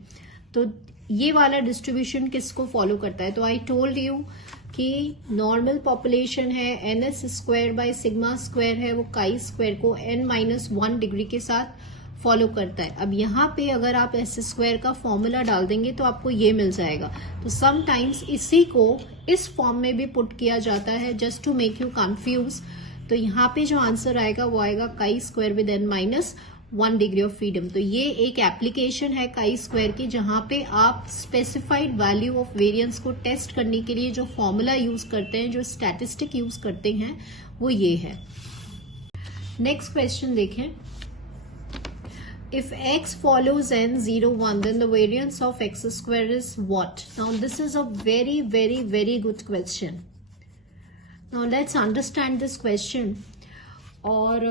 तो ये वाला डिस्ट्रीब्यूशन किसको फॉलो करता है, तो आई टोल्ड यू कि नॉर्मल पॉपुलेशन है NS square by sigma square है, वो काई स्क्वायर को n-1 डिग्री के साथ फॉलो करता है। अब यहाँ पे अगर आप S स्क्वायर का फॉर्मूला डाल देंगे तो आपको ये मिल जाएगा। तो समटाइम्स इसी को इस फॉर्म में भी पुट किया जाता है just to make you confuse. तो यहाँ पे जो आंसर आएगा वो आएगा chi square with n-1 degree of freedom. तो ये एक एप्लीकेशन है काई स्क्वायर की, जहां पे आप स्पेसिफाइड वैल्यू ऑफ वेरिएंस को टेस्ट करने के लिए जो फॉर्मूला यूज करते हैं, जो स्टैटिस्टिक यूज करते हैं, वो ये है। नेक्स्ट क्वेश्चन देखें, if x follows n 0 1 then the variance of x square is what? Now this is a very good question. Now let's understand this question. और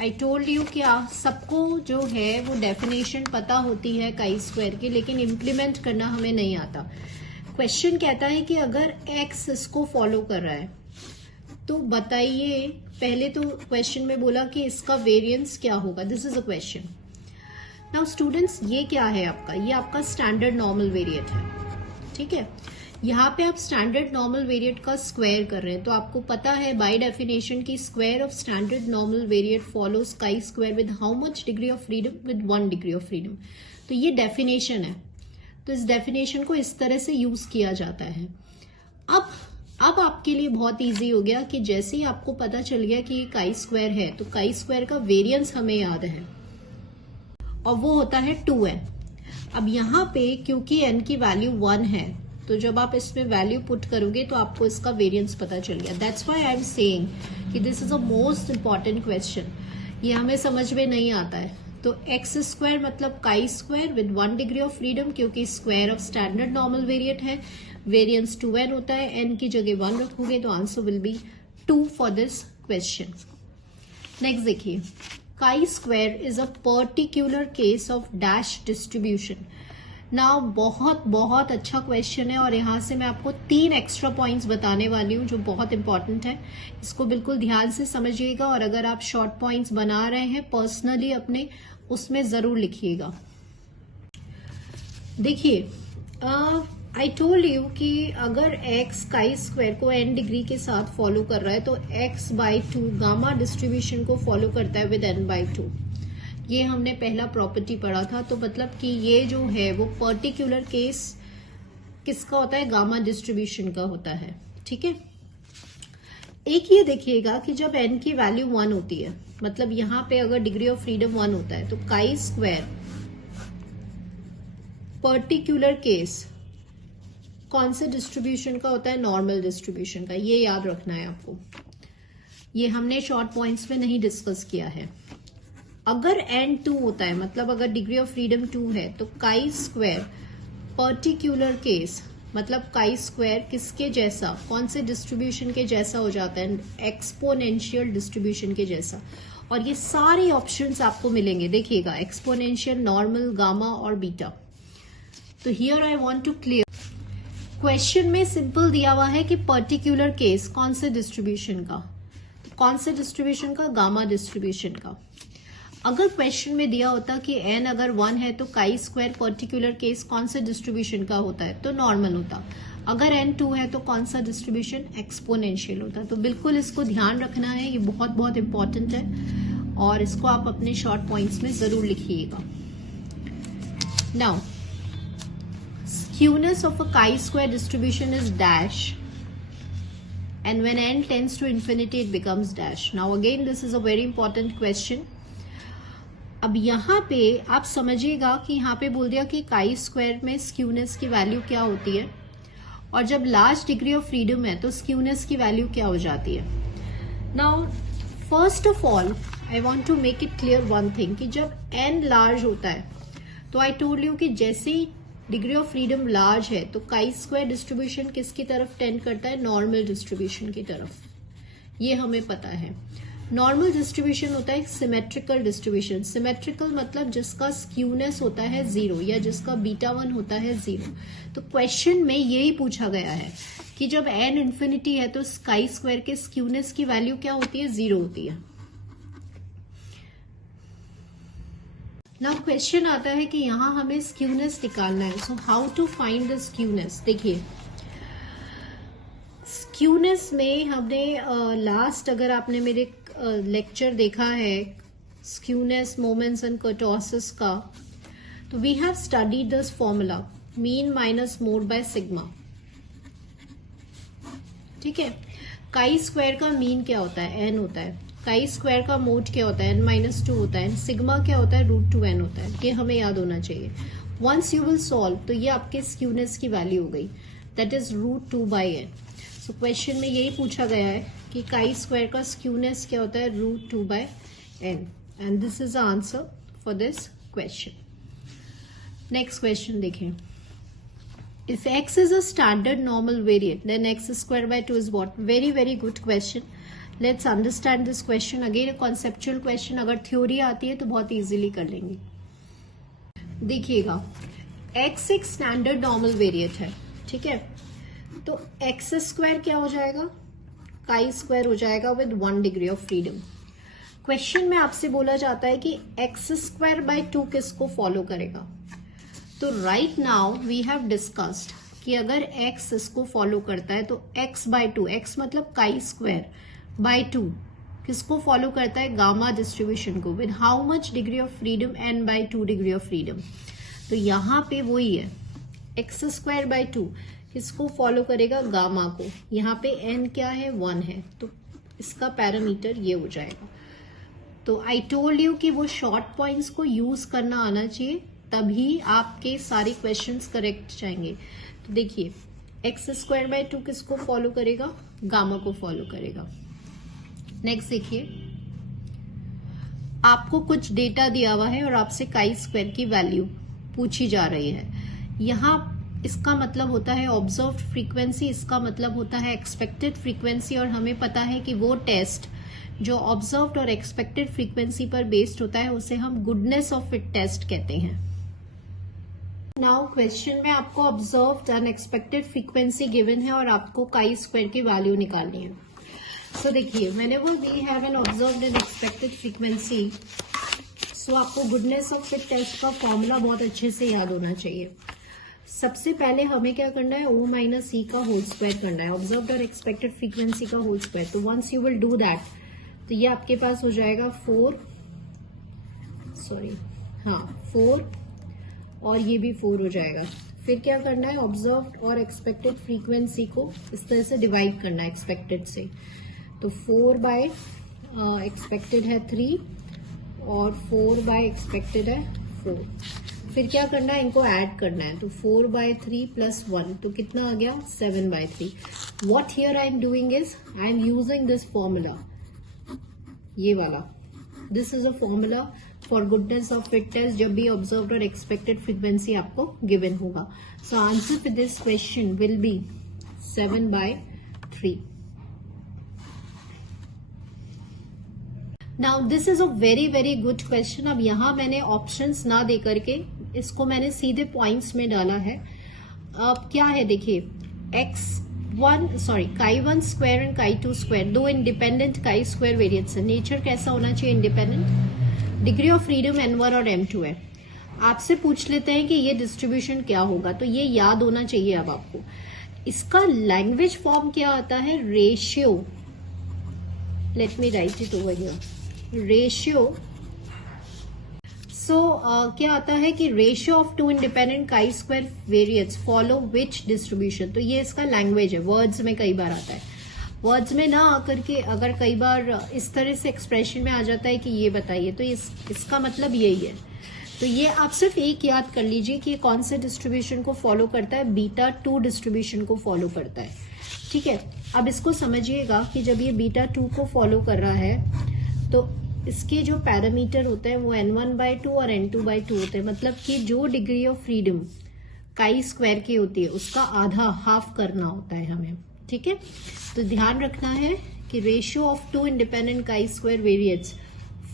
I told you क्या सबको जो है वो डेफिनेशन पता होती है काई स्क्वायर की, लेकिन इम्प्लीमेंट करना हमें नहीं आता। क्वेश्चन कहता है कि अगर x इसको फॉलो कर रहा है तो बताइए, पहले तो क्वेश्चन में बोला कि इसका वेरिएंस क्या होगा। This is a question. Now students, ये क्या है आपका, ये आपका स्टैंडर्ड नॉर्मल वेरिएट है, ठीक है। यहाँ पे आप स्टैंडर्ड नॉर्मल वेरिएट का स्क्वायर कर रहे हैं, तो आपको पता है बाय डेफिनेशन की square of standard normal variate follows काई square with how much degree of freedom, with 1 degree of freedom. तो ये डेफिनेशन है, तो इस डेफिनेशन को इस तरह से यूज किया जाता है। अब आपके लिए बहुत इजी हो गया कि जैसे ही आपको पता चल गया कि ये काई स्क्वायर है, तो काई स्क्वायर का वेरिएंस हमें याद है और वो होता है 2n। अब यहाँ पे क्योंकि n की वैल्यू 1 है, तो जब आप इसमें वैल्यू पुट करोगे तो आपको इसका वेरिएंस पता चल गया। That's why I am saying कि this is a most important question. ये हमें समझ में नहीं आता है। तो एक्स स्क्वायर मतलब chi square with 1 degree of freedom, क्योंकि square of standard normal variate है, वेरिएंस 2n होता है, n की जगह 1 रखोगे तो answer will be 2 for this question. Next देखिए, chi square is a particular case of dash distribution. Now बहुत अच्छा क्वेश्चन है और यहां से मैं आपको 3 एक्स्ट्रा पॉइंट्स बताने वाली हूं जो बहुत इंपॉर्टेंट है। इसको बिल्कुल ध्यान से समझिएगा और अगर आप शॉर्ट पॉइंट्स बना रहे हैं पर्सनली अपने, उसमें जरूर लिखिएगा। देखिए, आई टोल्ड यू कि अगर x काई स्क्वायर को n डिग्री के साथ फॉलो कर रहा है तो x/2 गामा डिस्ट्रीब्यूशन को फॉलो करता है विद n/2। ये हमने पहला प्रॉपर्टी पढ़ा था। तो मतलब कि ये जो है वो पर्टिकुलर केस किसका होता है, गामा डिस्ट्रीब्यूशन का होता है, ठीक है। एक ये देखिएगा कि जब n की वैल्यू 1 होती है, मतलब यहां पे अगर डिग्री ऑफ फ्रीडम 1 होता है, तो काई स्क्वायर पर्टिकुलर केस कौन से डिस्ट्रीब्यूशन का होता है? नॉर्मल डिस्ट्रीब्यूशन का। ये याद रखना है आपको, ये हमने शॉर्ट पॉइंट्स में नहीं डिस्कस किया है। अगर n 2 होता है, मतलब अगर डिग्री ऑफ फ्रीडम 2 है, तो काई स्क्वायर पर्टिकुलर केस, मतलब काई स्क्वायर किसके जैसा, कौन से डिस्ट्रीब्यूशन के जैसा हो जाता है? एक्सपोनेंशियल डिस्ट्रीब्यूशन के जैसा। और ये सारे ऑप्शंस आपको मिलेंगे, देखिएगा, एक्सपोनेंशियल, नॉर्मल, गामा और बीटा। तो here I want to clear, question में सिंपल दिया हुआ है कि पर्टिकुलर केस कौन से डिस्ट्रीब्यूशन का, कौन से डिस्ट्रीब्यूशन का? गामा डिस्ट्रीब्यूशन का। अगर क्वेश्चन में दिया होता कि n अगर 1 है तो काई स्क्वायर पर्टिकुलर केस कौन से डिस्ट्रीब्यूशन का होता है? तो नॉर्मल होता। अगर n 2 है तो कौन सा डिस्ट्रीब्यूशन? एक्सपोनेंशियल होता। तो बिल्कुल इसको ध्यान रखना है, ये बहुत बहुत इंपॉर्टेंट है और इसको आप अपने शॉर्ट पॉइंट्स में जरूर लिखिएगा। Now skewness of a chi-square distribution is dash, and when n tends to infinity it becomes dash. Now again this is a very important question. अब यहाँ पे आप समझिएगा कि यहाँ पे बोल दिया कि काई स्क्वायर में स्क्यूनेस की वैल्यू क्या होती है, और जब लार्ज डिग्री ऑफ फ्रीडम है तो स्क्यूनेस की वैल्यू क्या हो जाती है। Now first of all I want to make it clear one thing, कि जब n लार्ज होता है तो आई टोल्ड यू कि जैसे ही डिग्री ऑफ फ्रीडम लार्ज है तो काई स्क्वायर डिस्ट्रीब्यूशन किसकी तरफ टेंड करता है? नॉर्मल डिस्ट्रीब्यूशन की तरफ। ये हमें पता है। नॉर्मल डिस्ट्रीब्यूशन होता है एक सिमेट्रिकल डिस्ट्रीब्यूशन। सिमेट्रिकल मतलब जिसका स्क्यूनेस होता है 0 या जिसका बीटा 1 होता है 0। तो क्वेश्चन में यही पूछा गया है कि जब n इंफिनिटी है तो काई स्क्वायर के स्क्यूनेस की वैल्यू क्या होती है? 0 होती है। नाउ क्वेश्चन आता है कि यहां हमें स्क्यूनेस निकालना है। So how to find the skewness? देखिए, स्क्यूनेस में हमने लास्ट, अगर आपने मेरे लेक्चर देखा है स्क्यूनेस, मोमेंट्स एंड कर्टोसिस का, तो we have studied this formula, mean minus mode by sigma. ठीक है, काई स्क्वायर का मीन क्या होता है? n होता है। काई स्क्वायर का मोड क्या होता है? n-2 होता है। सिग्मा क्या होता है? √2n होता है। ये हमें याद होना चाहिए। वंस यू विल सॉल्व, तो ये आपके स्क्यूनेस की वैल्यू हो गई, that is √2/n। So question में यही पूछा गया है कि काई स्क्वायर का स्क्यूनेस क्या होता है? √2/n, and this is the answer for this question. Next question देखें। If x is a standard normal variate, then x square by 2 is what? Very very good question. Let's understand this question. Again a conceptual question. अगर theory आती है तो बहुत easily कर लेंगे। देखिएगा, x एक स्टैंडर्ड नॉर्मल वेरिएट है, ठीक है, तो x स्क्वायर क्या हो जाएगा? काई स्क्वायर हो जाएगा with 1 degree of freedom. Question में आपसे बोला जाता है कि x स्क्वायर बाय 2 किसको फॉलो करेगा? तो right now we have discussed कि अगर x इसको फॉलो करता है तो x बाय 2, x मतलब काई स्क्वायर बाय 2 किसको फॉलो करता है? गामा डिस्ट्रीब्यूशन को, with how much degree of freedom? n by 2 degree of freedom. तो यहाँ पे वही है, x स्क्वायर बाय 2 किसको फॉलो करेगा? गामा को। यहाँ पे n क्या है? 1 है, तो इसका पैरामीटर ये हो जाएगा। तो आई टोल्ड यू कि वो शॉर्ट पॉइंट्स को यूज करना आना चाहिए, तभी आपके सारे क्वेश्चंस करेक्ट जाएंगे। तो देखिए, एक्स स्क्वायर बाय 2 किसको फॉलो करेगा? गामा को फॉलो करेगा। नेक्स्ट देखिए, आपको कुछ डेटा दिया हुआ है और आपसे काई स्क्वायर की वैल्यू पूछी जा रही है। यहाँ इसका मतलब होता है ऑब्जर्व्ड फ्रीक्वेंसी, इसका मतलब होता है एक्सपेक्टेड फ्रीक्वेंसी, और हमें पता है कि वो टेस्ट जो ऑब्जर्व्ड और एक्सपेक्टेड फ्रीक्वेंसी पर बेस्ड होता है उसे हम गुडनेस ऑफ फिट टेस्ट कहते हैं। नाउ क्वेश्चन में आपको observed and expected frequency given है और आपको काई स्क्वायर की वैल्यू निकालनी है। सो देखिए, whenever we have an observed and expected frequency, so आपको गुडनेस ऑफ फिट टेस्ट का फॉर्मूला बहुत अच्छे से याद होना चाहिए। सबसे पहले हमें क्या करना है? O माइनस ई का होल स्क्वायर करना है, ऑब्जर्व्ड और एक्सपेक्टेड फ्रीक्वेंसी का होल स्क्वायर। तो once you will do that, तो ये आपके पास हो जाएगा 4 और ये भी 4 हो जाएगा। फिर क्या करना है? ऑब्जर्व्ड और एक्सपेक्टेड फ्रीक्वेंसी को इस तरह से डिवाइड करना है एक्सपेक्टेड से। तो 4 बाय एक्सपेक्टेड है 3 और 4 बाय एक्सपेक्टेड है 4। फिर क्या करना है, इनको ऐड करना है। तो 4 बाय 3 प्लस 1 तो कितना आ गया 7 by 3। What here I am doing is I am using this formula, ये वाला। This is a formula for goodness of fit test जब भी ऑब्जर्व्ड और एक्सपेक्टेड फ्रीक्वेंसी आपको गिवन होगा। So answer for this question will be 7 by 3। Now this is a very very good question. अब यहां मैंने ऑप्शंस ना दे करके इसको मैंने सीधे पॉइंट्स में डाला है। अब क्या है देखिए, chi1 square and chi2 square दो इंडिपेंडेंट chi स्क्वायर वेरिएट्स है। नेचर कैसा होना चाहिए, independent. Degree of freedom n1 और m2 है। आपसे पूछ लेते हैं कि ये डिस्ट्रीब्यूशन क्या होगा, तो ये याद होना चाहिए अब आपको। इसका लैंग्वेज फॉर्म क्या आता है, ratio. Let me write it over here, ratio. So क्या आता है कि ratio of two independent chi square variates follow which distribution. तो ये इसका लैंग्वेज है, वर्ड्स में कई बार आता है। वर्ड्स में ना आकर के अगर कई बार इस तरह से एक्सप्रेशन में आ जाता है कि ये बताइए, तो इसका मतलब यही है। तो ये आप सिर्फ एक याद कर लीजिए कि ये कौन से डिस्ट्रीब्यूशन को फॉलो करता है, बीटा 2 डिस्ट्रीब्यूशन को फॉलो करता है। ठीक है, अब इसको समझिएगा कि जब ये बीटा 2 को फॉलो कर रहा है तो इसके जो पैरामीटर होते हैं वो n1/2 और n2/2 होते हैं। मतलब कि जो degree of freedom chi square की होती है उसका आधा, हाफ करना होता है हमें। ठीक है, तो ध्यान रखना है कि ratio of two independent chi square variates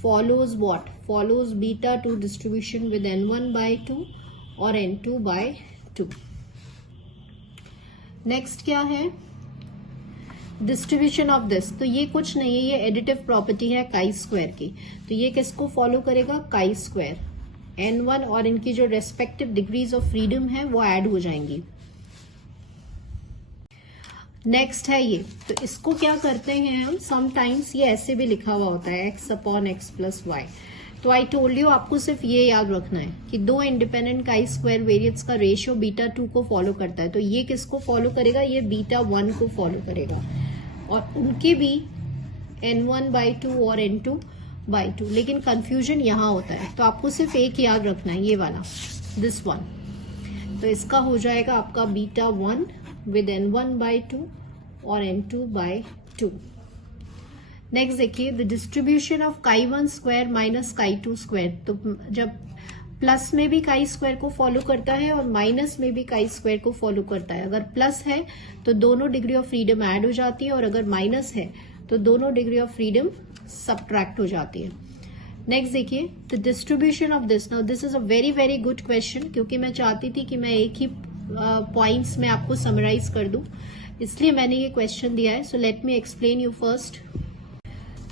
follows what, follows beta 2 distribution with n1/2 और n2/2। नेक्स्ट क्या है, डिस्ट्रीब्यूशन ऑफ दिस। तो ये कुछ नहीं है, ये एडिटिव प्रॉपर्टी है chi स्क्वायर की। तो ये किसको फॉलो करेगा, chi स्क्वायर। n1 और इनकी जो रेस्पेक्टिव डिग्रीज ऑफ फ्रीडम है वो ऐड हो जाएंगी। नेक्स्ट है ये, तो इसको क्या करते हैं हम, समटाइम्स ये ऐसे भी लिखा हुआ होता है x/x + y। तो आई टोल्ड यू, आपको सिर्फ ये याद रखना है कि दो इंडिपेंडेंट chi स्क्वायर वेरिएट्स का रेशियो बीटा 2 को फॉलो करता है। तो ये किसको फॉलो करेगा, ये बीटा 1 को फॉलो करेगा, और उनके भी n1/2 और n2/2। लेकिन कंफ्यूजन यहां होता है, तो आपको सिर्फ एक याद रखना है, ये वाला, दिस वन। तो इसका हो जाएगा आपका बीटा 1 विद n1/2 और n2/2। नेक्स्ट देखिए, the distribution of chi1 square minus chi2 square. तो जब प्लस में भी chi स्क्वायर को फॉलो करता है और माइनस में भी chi स्क्वायर को फॉलो करता है। अगर प्लस है तो दोनों डिग्री ऑफ फ्रीडम ऐड हो जाती है, और अगर माइनस है तो दोनों डिग्री ऑफ फ्रीडम सब्ट्रैक्ट हो जाती है। नेक्स्ट देखिए, the distribution of this. Now this is a very very good question, क्योंकि मैं चाहती थी कि मैं एक ही पॉइंट्स में आपको समराइज कर दूं, इसलिए मैंने ये क्वेश्चन दिया है। So let me explain you first.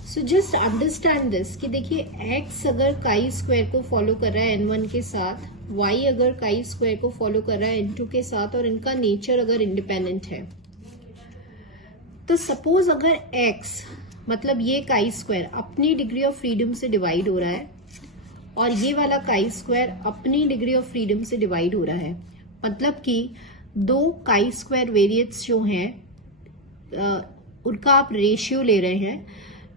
So just understand this कि देखिए, x अगर chi स्क्वायर को फॉलो कर रहा है n1 के साथ, y अगर chi स्क्वायर को फॉलो कर रहा है n2 के साथ, और इनका नेचर अगर इंडिपेंडेंट है, तो सपोज अगर x मतलब ये chi स्क्वायर अपनी डिग्री ऑफ फ्रीडम से डिवाइड हो रहा है, और ये वाला chi स्क्वायर अपनी डिग्री ऑफ फ्रीडम से डिवाइड हो रहा है, मतलब कि दो chi स्क्वायर वेरिएट्स जो हैं उनका आप रेशियो ले रहे हैं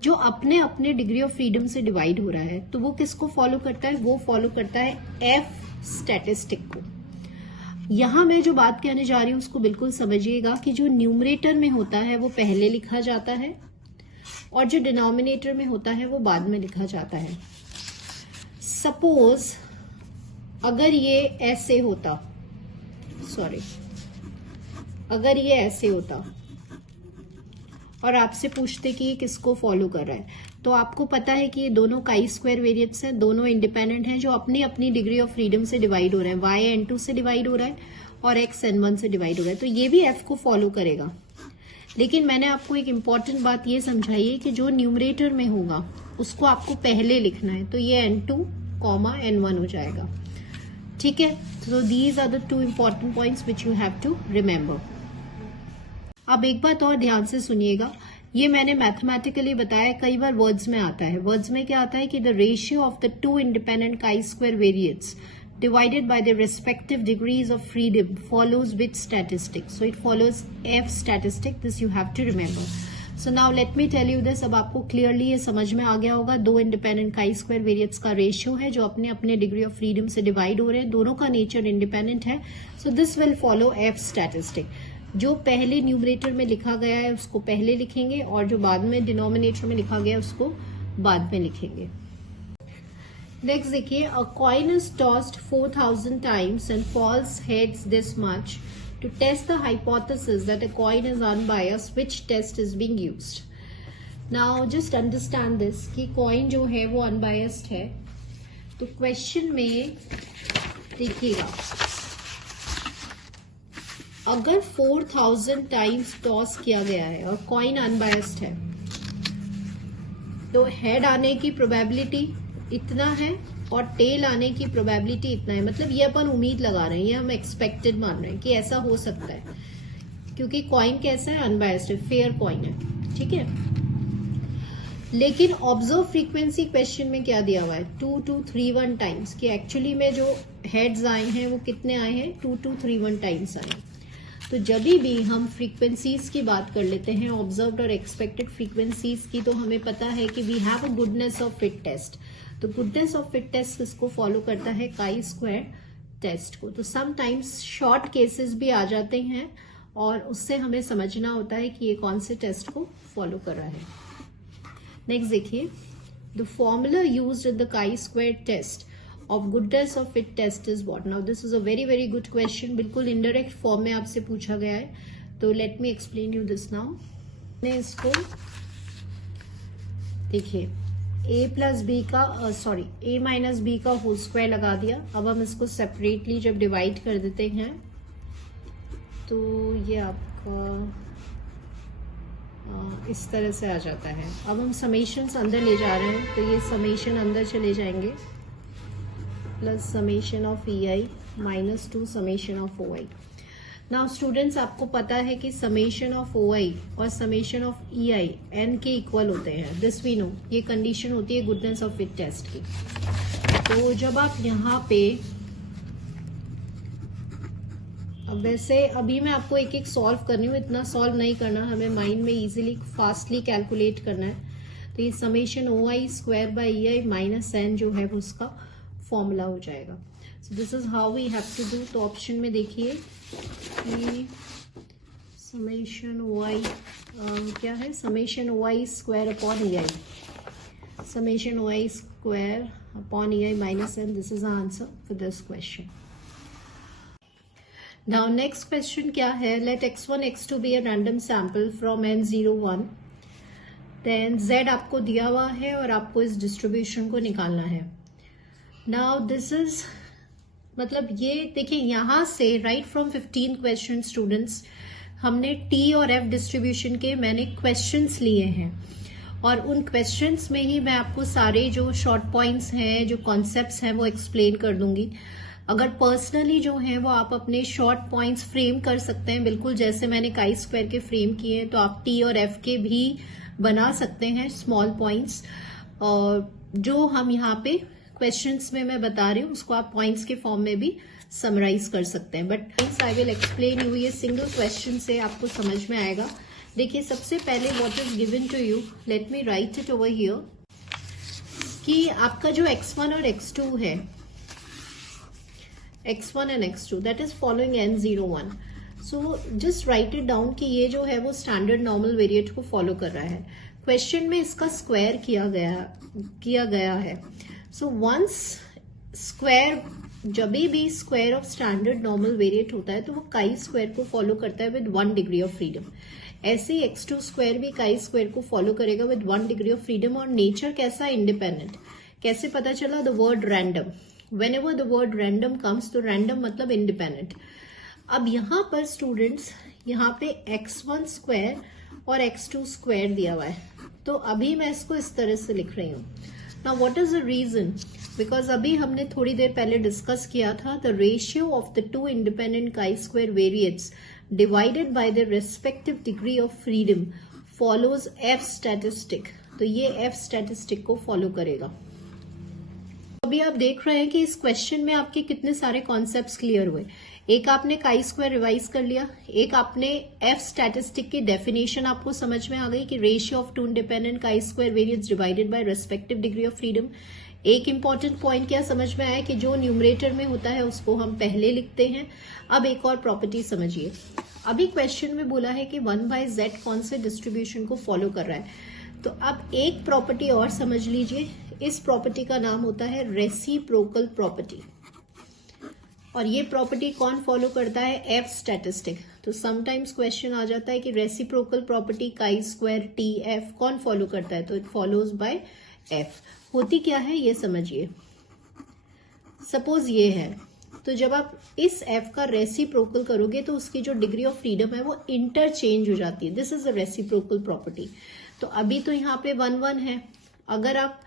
जो अपने अपने डिग्री ऑफ फ्रीडम से डिवाइड हो रहा है, तो वो किसको फॉलो करता है, वो फॉलो करता है एफ स्टैटिस्टिक को। यहां मैं जो बात कहने जा रही हूं उसको बिल्कुल समझिएगा कि जो न्यूमरेटर में होता है वो पहले लिखा जाता है, और जो डिनोमिनेटर में होता है वो बाद में लिखा जाता है। सपोज अगर ये ऐसे होता, अगर ये ऐसे होता और आपसे पूछते कि ये किसको फॉलो कर रहा है, तो आपको पता है कि ये दोनों chi स्क्वायर वेरिएट्स हैं, दोनों इंडिपेंडेंट हैं, जो अपनी अपनी डिग्री ऑफ फ्रीडम से डिवाइड हो रहे हैं। y n2 से डिवाइड हो रहा है और x n1 से डिवाइड हो रहा है, तो ये भी f को फॉलो करेगा। लेकिन मैंने आपको एक इंपॉर्टेंट बात ये समझाई है कि जो न्यूमरेटर में होगा उसको आपको पहले लिखना है, तो ये n2, n1 हो जाएगा। ठीक है, so these are the two important points which you have to remember. अब एक बात और ध्यान से सुनिएगा, ये मैंने मैथमेटिकली बताया, कई बार वर्ड्स में आता है। वर्ड्स में क्या आता है कि the ratio of the two independent chi square variates divided by their respective degrees of freedom follows which statistic? So it follows F statistic. This you have to remember. So now let me tell you this, अब आपको clearly ये समझ में आ गया होगा, दो independent chi square वेरिएट्स का ratio है जो अपने अपने डिग्री ऑफ फ्रीडम से डिवाइड हो रहे हैं, दोनों का नेचर इंडिपेंडेंट है. So this will follow F statistic. जो पहले न्यूमरेटर में लिखा गया है उसको पहले लिखेंगे और जो बाद में डिनोमिनेटर में लिखा गया है उसको बाद में लिखेंगे. नेक्स्ट देखिए, a coin is tossed 4000 times and falls heads this much. To test the hypothesis that a coin is unbiased, which test is being used? Now just understand this कि coin जो है वो unbiased है. तो question में देखिएगा, अगर 4000 times toss किया गया है और coin unbiased है तो head आने की probability इतना है और टेल आने की प्रोबेबिलिटी इतना है. मतलब ये अपन उम्मीद लगा रहे हैं, ये हम एक्सपेक्टेड मान रहे हैं कि ऐसा हो सकता है, क्योंकि कॉइन कैसा है, अनबायस्ड है, फेयर कॉइन है. ठीक है, लेकिन ऑब्जर्व फ्रीक्वेंसी क्वेश्चन में क्या दिया हुआ है, 2231 टाइम्स, कि एक्चुअली में जो हेड्स आए हैं वो कितने आए हैं, 2231 टाइम्स आए. तो जब भी हम फ्रीक्वेंसीज की बात कर लेते हैं, ऑब्जर्व्ड और एक्सपेक्टेड फ्रीक्वेंसीज की, तो हमें पता है कि we have a goodness of fit test. तो गुडनेस ऑफ फिट टेस्ट किसको फॉलो करता है, काई स्क्वायर टेस्ट को. तो समटाइम्स शॉर्ट केसेस भी आ जाते हैं और उससे हमें समझना होता है कि ये कौन से टेस्ट को फॉलो कर रहा है. नेक्स्ट देखिए, the formula used in the chi square test of goodness of fit test is what. Now this is a very very good question, बिल्कुल इनडायरेक्ट फॉर्म में आपसे पूछा गया है. तो let me explain you this now. इसको देखिए, a plus b का a माइनस बी का होल स्क्वायर लगा दिया. अब हम इसको सेपरेटली जब डिवाइड कर देते हैं तो ये आपका इस तरह से आ जाता है. अब हम समेशंस अंदर ले जा रहे हैं, तो ये समेशन अंदर चले जाएंगे, plus summation of ei minus 2 summation of oi. Now students, आपको पता है कि समेशन ऑफ OI और समेशन ऑफ EI n के इक्वल होते हैं. दिस वी नो, ये कंडीशन होती है गुडनेस ऑफ फिट टेस्ट की. तो जब आप यहाँ पे, अब वैसे अभी मैं आपको एक एक सॉल्व करनी हूँ, इतना सॉल्व नहीं करना, हमें माइंड में इजीली फास्टली कैलकुलेट करना है. तो ये summation OI square by EI minus n जो है वो उसका फॉर्मूला हो जाएगा. So this is how we have to do. तो ऑप्शन में देखिए कि समेशन OI क्या है, summation OI square upon EI, summation OI square upon EI minus n. This is the answer for this question. Now next question क्या है, let x1 x2 be a random sample from n01. Then z आपको दिया हुआ है और आपको इस distribution को निकालना है. नाउ दिस इज, मतलब ये देखिए, यहां से राइट फ्रॉम 15 क्वेश्चन स्टूडेंट्स, हमने टी और एफ डिस्ट्रीब्यूशन के मैंने क्वेश्चंस लिए हैं और उन क्वेश्चंस में ही मैं आपको सारे जो शॉर्ट पॉइंट्स हैं, जो कॉन्सेप्ट्स हैं वो एक्सप्लेन कर दूंगी. अगर पर्सनली जो है वो आप अपने शॉर्ट पॉइंट्स फ्रेम कर सकते हैं, बिल्कुल जैसे मैंने काई स्क्वायर के फ्रेम किए हैं, तो आप टी और एफ के भी बना सकते हैं स्मॉल पॉइंट्स. और जो हम यहाँ पे क्वेश्चंस में मैं बता रही हूँ उसको आप पॉइंट्स के फॉर्म में भी समराइज कर सकते हैं. But I will explain you, ये सिंगल क्वेश्चन से आपको समझ में आएगा. देखिए, सबसे पहले what is given to you, let me write it over here, कि आपका जो x1 और x2 है, x1 and x2 that is following n01. So just write it down कि ये जो है वो स्टैंडर्ड नॉर्मल वेरिएट को फॉलो कर रहा है. क्वेश्चन में इसका स्क्वायर किया गया है. सो वंस स्क्वायर, जब भी square of standard normal variate होता है तो वो काई स्क्वायर को फॉलो करता है विद 1 डिग्री ऑफ फ्रीडम. ऐसे ही x2 स्क्वायर भी काई स्क्वायर को फॉलो करेगा विद 1 डिग्री ऑफ फ्रीडम. और नेचर कैसा, इंडिपेंडेंट. कैसे पता चला, the word random. When ever the word random comes, तो रैंडम मतलब इंडिपेंडेंट. अब यहाँ पर स्टूडेंट्स, यहाँ पे x1 स्क्वायर और x2 स्क्वायर दिया हुआ है, तो अभी मैं इसको इस तरह से लिख रही हूँ. Now what is the reason, because अभी हमने थोड़ी देर पहले डिस्कस किया था, the ratio of the two independent chi square variates divided by the respective degree of freedom follows F statistic. तो ये एफ स्टैटिस्टिक को फॉलो करेगा. अभी आप देख रहे हैं कि इस क्वेश्चन में आपके कितने सारे कॉन्सेप्ट्स क्लियर हुए। एक आपने काई स्क्वायर रिवाइज कर लिया, एक आपने एफ स्टैटिस्टिक की डेफिनेशन आपको समझ में आ गई कि ratio of two independent chi square variates divided by respective degree of freedom. एक इंपॉर्टेंट पॉइंट क्या समझ में आया कि जो न्यूमरेटर में होता है उसको हम पहले लिखते हैं। अब एक और प्रॉपर्टी समझिए। अभी क्वेश्चन में बोला है कि 1/z कौन से डिस्ट्रीब्यूशन को फॉलो कर रहा है, तो अब एक प्रॉपर्टी और समझ लीजिए। इस प्रॉपर्टी का नाम होता है रेसिप्रोकल प्रॉपर्टी, और ये प्रॉपर्टी कौन फॉलो करता है? F statistic. तो समटाइम्स क्वेश्चन आ जाता है कि reciprocal property chi square T F कौन फॉलो करता है, तो इट फॉलोज बाय एफ। होती क्या है ये समझिए। सपोज ये है, तो जब आप इस एफ का रेसिप्रोकल करोगे तो उसकी जो डिग्री ऑफ फ्रीडम है वो इंटरचेंज हो जाती है। This is the reciprocal property. तो अभी तो यहाँ पे 1-1 है। अगर आप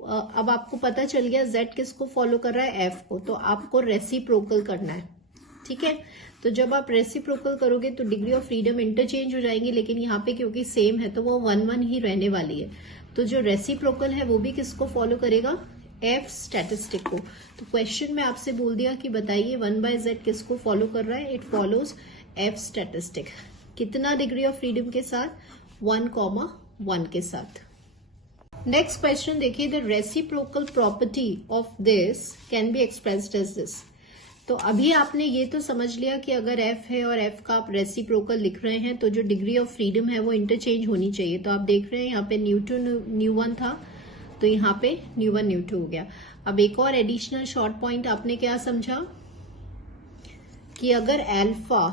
अब आपको पता चल गया z किसको फॉलो कर रहा है? f को, तो आपको रेसिप्रोकल करना है। ठीक है, तो जब आप रेसिप्रोकल करोगे तो डिग्री ऑफ फ्रीडम इंटरचेंज हो जाएंगी, लेकिन यहाँ पे क्योंकि सेम है तो वो 1-1 ही रहने वाली है। तो जो रेसिप्रोकल है वो भी किसको फॉलो करेगा? एफ स्टैटिस्टिक को। तो क्वेश्चन में आपसे बोल दिया कि बताइए 1/z किसको फॉलो कर रहा है? It follows F statistic. कितना डिग्री ऑफ फ्रीडम के साथ? 1,1 के साथ। नेक्स्ट क्वेश्चन देखिए, the reciprocal property of this can be expressed as this. तो अभी आपने ये तो समझ लिया कि अगर f है और f का आप रेसिप्रोकल लिख रहे हैं तो जो डिग्री ऑफ फ्रीडम है वो इंटरचेंज होनी चाहिए। तो आप देख रहे हैं यहाँ पे न्यू1 था, तो यहाँ पे न्यू1 न्यू2 हो गया। अब एक और एडिशनल शॉर्ट पॉइंट आपने क्या समझा कि अगर अल्फा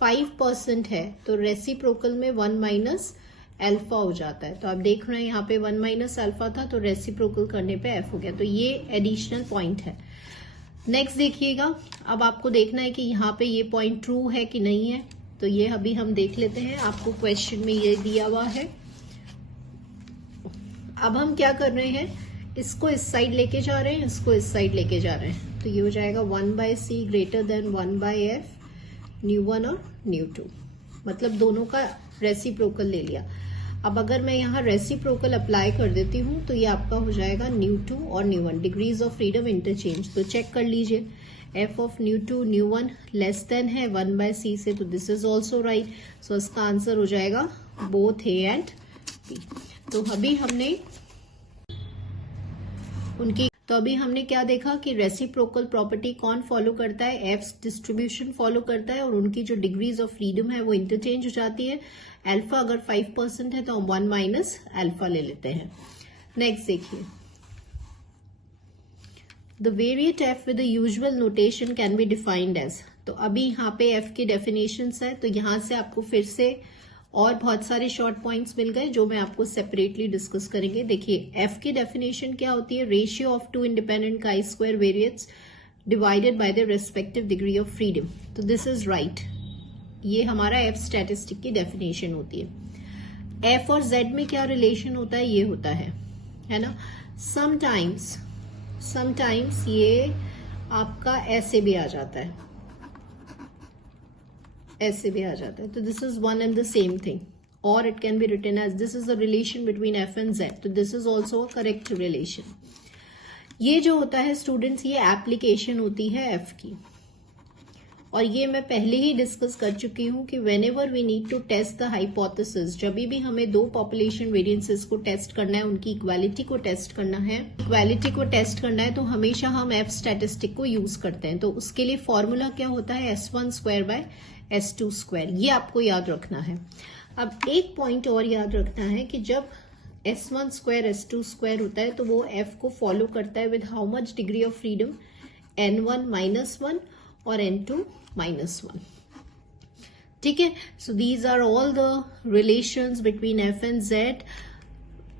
5% है तो रेसिप्रोकल में 1 माइनस अल्फा हो जाता है। तो आप देख रहे हैं यहाँ पे 1 माइनस अल्फा था, तो रेसिप्रोकल करने पे एफ हो गया। तो ये एडिशनल पॉइंट है। नेक्स्ट देखिएगा, अब आपको देखना है कि यहाँ पे ये पॉइंट ट्रू है कि नहीं है, तो ये अभी हम देख लेते हैं। आपको क्वेश्चन में ये दिया हुआ है। अब हम क्या कर रहे हैं, इसको इस साइड लेके जा रहे हैं, इसको इस साइड लेके जा रहे हैं। तो ये हो जाएगा 1/c ग्रेटर देन 1/f न्यू1 और न्यू2, मतलब दोनों का रेसिप्रोकल ले लिया। अब अगर मैं यहाँ रेसिप्रोकल अप्लाई कर देती हूँ तो ये आपका हो जाएगा न्यू2 और न्यू1, डिग्रीज ऑफ फ्रीडम इंटरचेंज। तो चेक कर लीजिए, एफ ऑफ न्यू2 न्यू1 लेस देन है 1/c से, तो दिस इज ऑल्सो राइट। सो इसका आंसर हो जाएगा बोथ ए एंड बी। तो अभी हमने क्या देखा कि रेसिप्रोकल प्रॉपर्टी कौन फॉलो करता है? एफ डिस्ट्रीब्यूशन फॉलो करता है, और उनकी जो डिग्रीज ऑफ फ्रीडम है वो इंटरचेंज हो जाती है। अल्फा अगर 5% है तो हम 1 माइनस अल्फा ले लेते हैं। नेक्स्ट देखिए, the variate F with the usual notation can be defined as. तो अभी यहाँ पे एफ की डेफिनेशंस है, तो यहां से आपको फिर से और बहुत सारे शॉर्ट पॉइंट्स मिल गए जो मैं आपको सेपरेटली डिस्कस करेंगे। देखिए, एफ की डेफिनेशन क्या होती है? Ratio of two independent chi square variates divided by the respective degree of freedom. तो दिस इज राइट। ये हमारा एफ स्टैटिस्टिक की डेफिनेशन होती है। एफ और जेड में क्या रिलेशन होता है? ये होता है ना। समटाइम्स ये आपका ऐसे भी आ जाता है, ऐसे भी आ जाता है। तो this is one and the same thing, और it can be written as this is the relation between F and Z. तो this is also a correct relation. ये जो होता है स्टूडेंट्स, ये एप्लीकेशन होती है एफ की, और ये मैं पहले ही डिस्कस कर चुकी हूं कि whenever we need to test the hypothesis, जब भी हमें दो पॉपुलेशन वेरिएंसेस को टेस्ट करना है, उनकी इक्वालिटी को टेस्ट करना है, तो हमेशा हम एफ स्टैटिस्टिक को यूज करते हैं। तो उसके लिए फॉर्मूला क्या होता है? S1 square by S2 square. ये आपको याद रखना है। अब एक पॉइंट और याद रखना है कि जब S1 स्क्वायर S2 स्क्वायर होता है तो वो F को फॉलो करता है with how much degree of freedom? N1 -1 और N2 -1। ठीक है, so these are all the relations between F and Z.